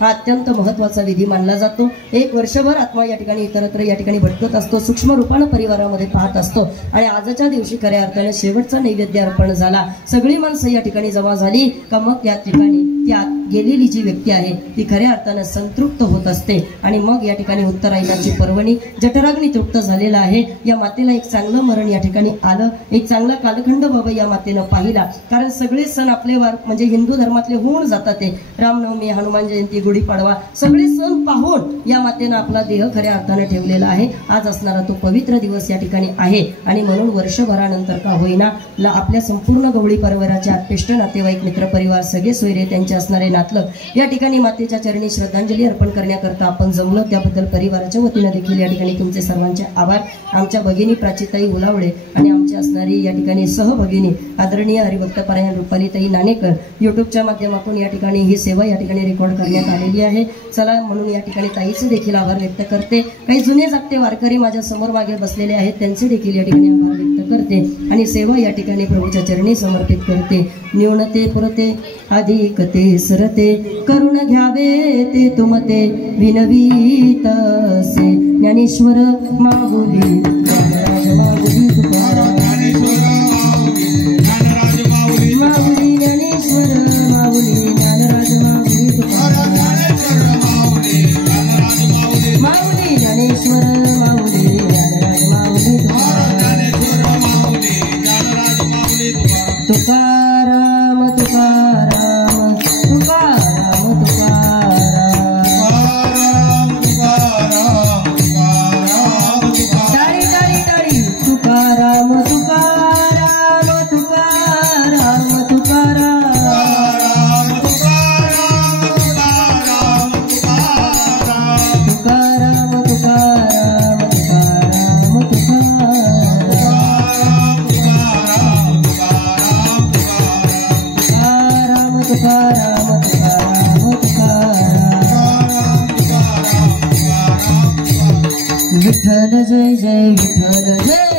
हा अत्यंत महत्त्वाचा विधी मानला जातो. 1 वर्षभर आत्मा या ठिकाणी इतरत्र या ठिकाणी भटकत असतो, सूक्ष्म रूपानं परिवारामध्ये पाहत असतो आणि आजच्या दिवशी खऱ्या अर्थानं शेवटचा नैवेद्य अर्पण झाला. सगळी माणसं या ठिकाणी जमा झाली का मग या ठिकाणी त्यात गेलेली जी व्यक्ती आहे ती खऱ्या अर्थानं संतृप्त होत असते आणि मग या ठिकाणी उत्तरायणाची पर्वणी जठराग्नी तृप्त झालेला आहे. या मातेला एक चांगलं मरण या ठिकाणी आलं, एक चांगला कालखंड बाबा या मातेनं पाहिला. कारण सगळे सण आपले म्हणजे हिंदू धर्मातले होऊन जातात. ते रामनवमी, हनुमान जयंती, गुढीपाडवा सगळे सण पाहून या मातेनं आपला देह खऱ्या अर्थानं ठेवलेला आहे. आज असणारा तो पवित्र दिवस या ठिकाणी आहे आणि म्हणून वर्षभरानंतर का होईना आपल्या संपूर्ण गवळी परिवाराचे आत्पेष्ट नातेवाईक, मित्रपरिवार, सगळे सोयरे, त्यांचे असणारे नातलं या ठिकाणी मातेच्या चरणी श्रद्धांजली अर्पण करण्याकरता आपण जमलो. त्याबद्दल परिवाराच्या वतीनं देखील या ठिकाणी तुमचे सर्वांचे आभार. आमच्या भगिनी प्राचीताई उलावडे आणि आमच्या त्यांची असणारी या ठिकाणी सहभगिनी आदरणीय हरिभक्त परायण रुपालीताई नाणेकर युट्यूबच्या माध्यमातून या ठिकाणी ही सेवा या ठिकाणी रेकॉर्ड करण्यात आलेली आहे. चला म्हणून या ठिकाणी ताईचे देखील आभार व्यक्त करते. काही जुने जागते वारकरी माझ्या समोर मागे बसलेले आहेत, त्यांचे देखील या ठिकाणी आभार व्यक्त करते आणि सेवा या ठिकाणी प्रभूच्या चरणी समर्पित करते. न्यूनते पुरते अधिकते सरते करुण घ्यावे ते तुमते विनवीत असे. ज्ञानेश्वर माऊली ज्ञानराज माऊली तुकाराम माऊली ज्ञानेश्वर माऊली ज्ञानराज माऊली तुकाराम माऊली ज्ञानेश्वर माऊली ज्ञानराज माऊली तुकाराम तुकाराम तुकाराम तुकाराम टाळी टाळी टाळी तुकाराम तुकाराम तुकाराम तुकाराम तुकाराम तुकाराम तुकाराम तुकाराम तुकाराम विठ्ठल जय जय विठ्ठल जय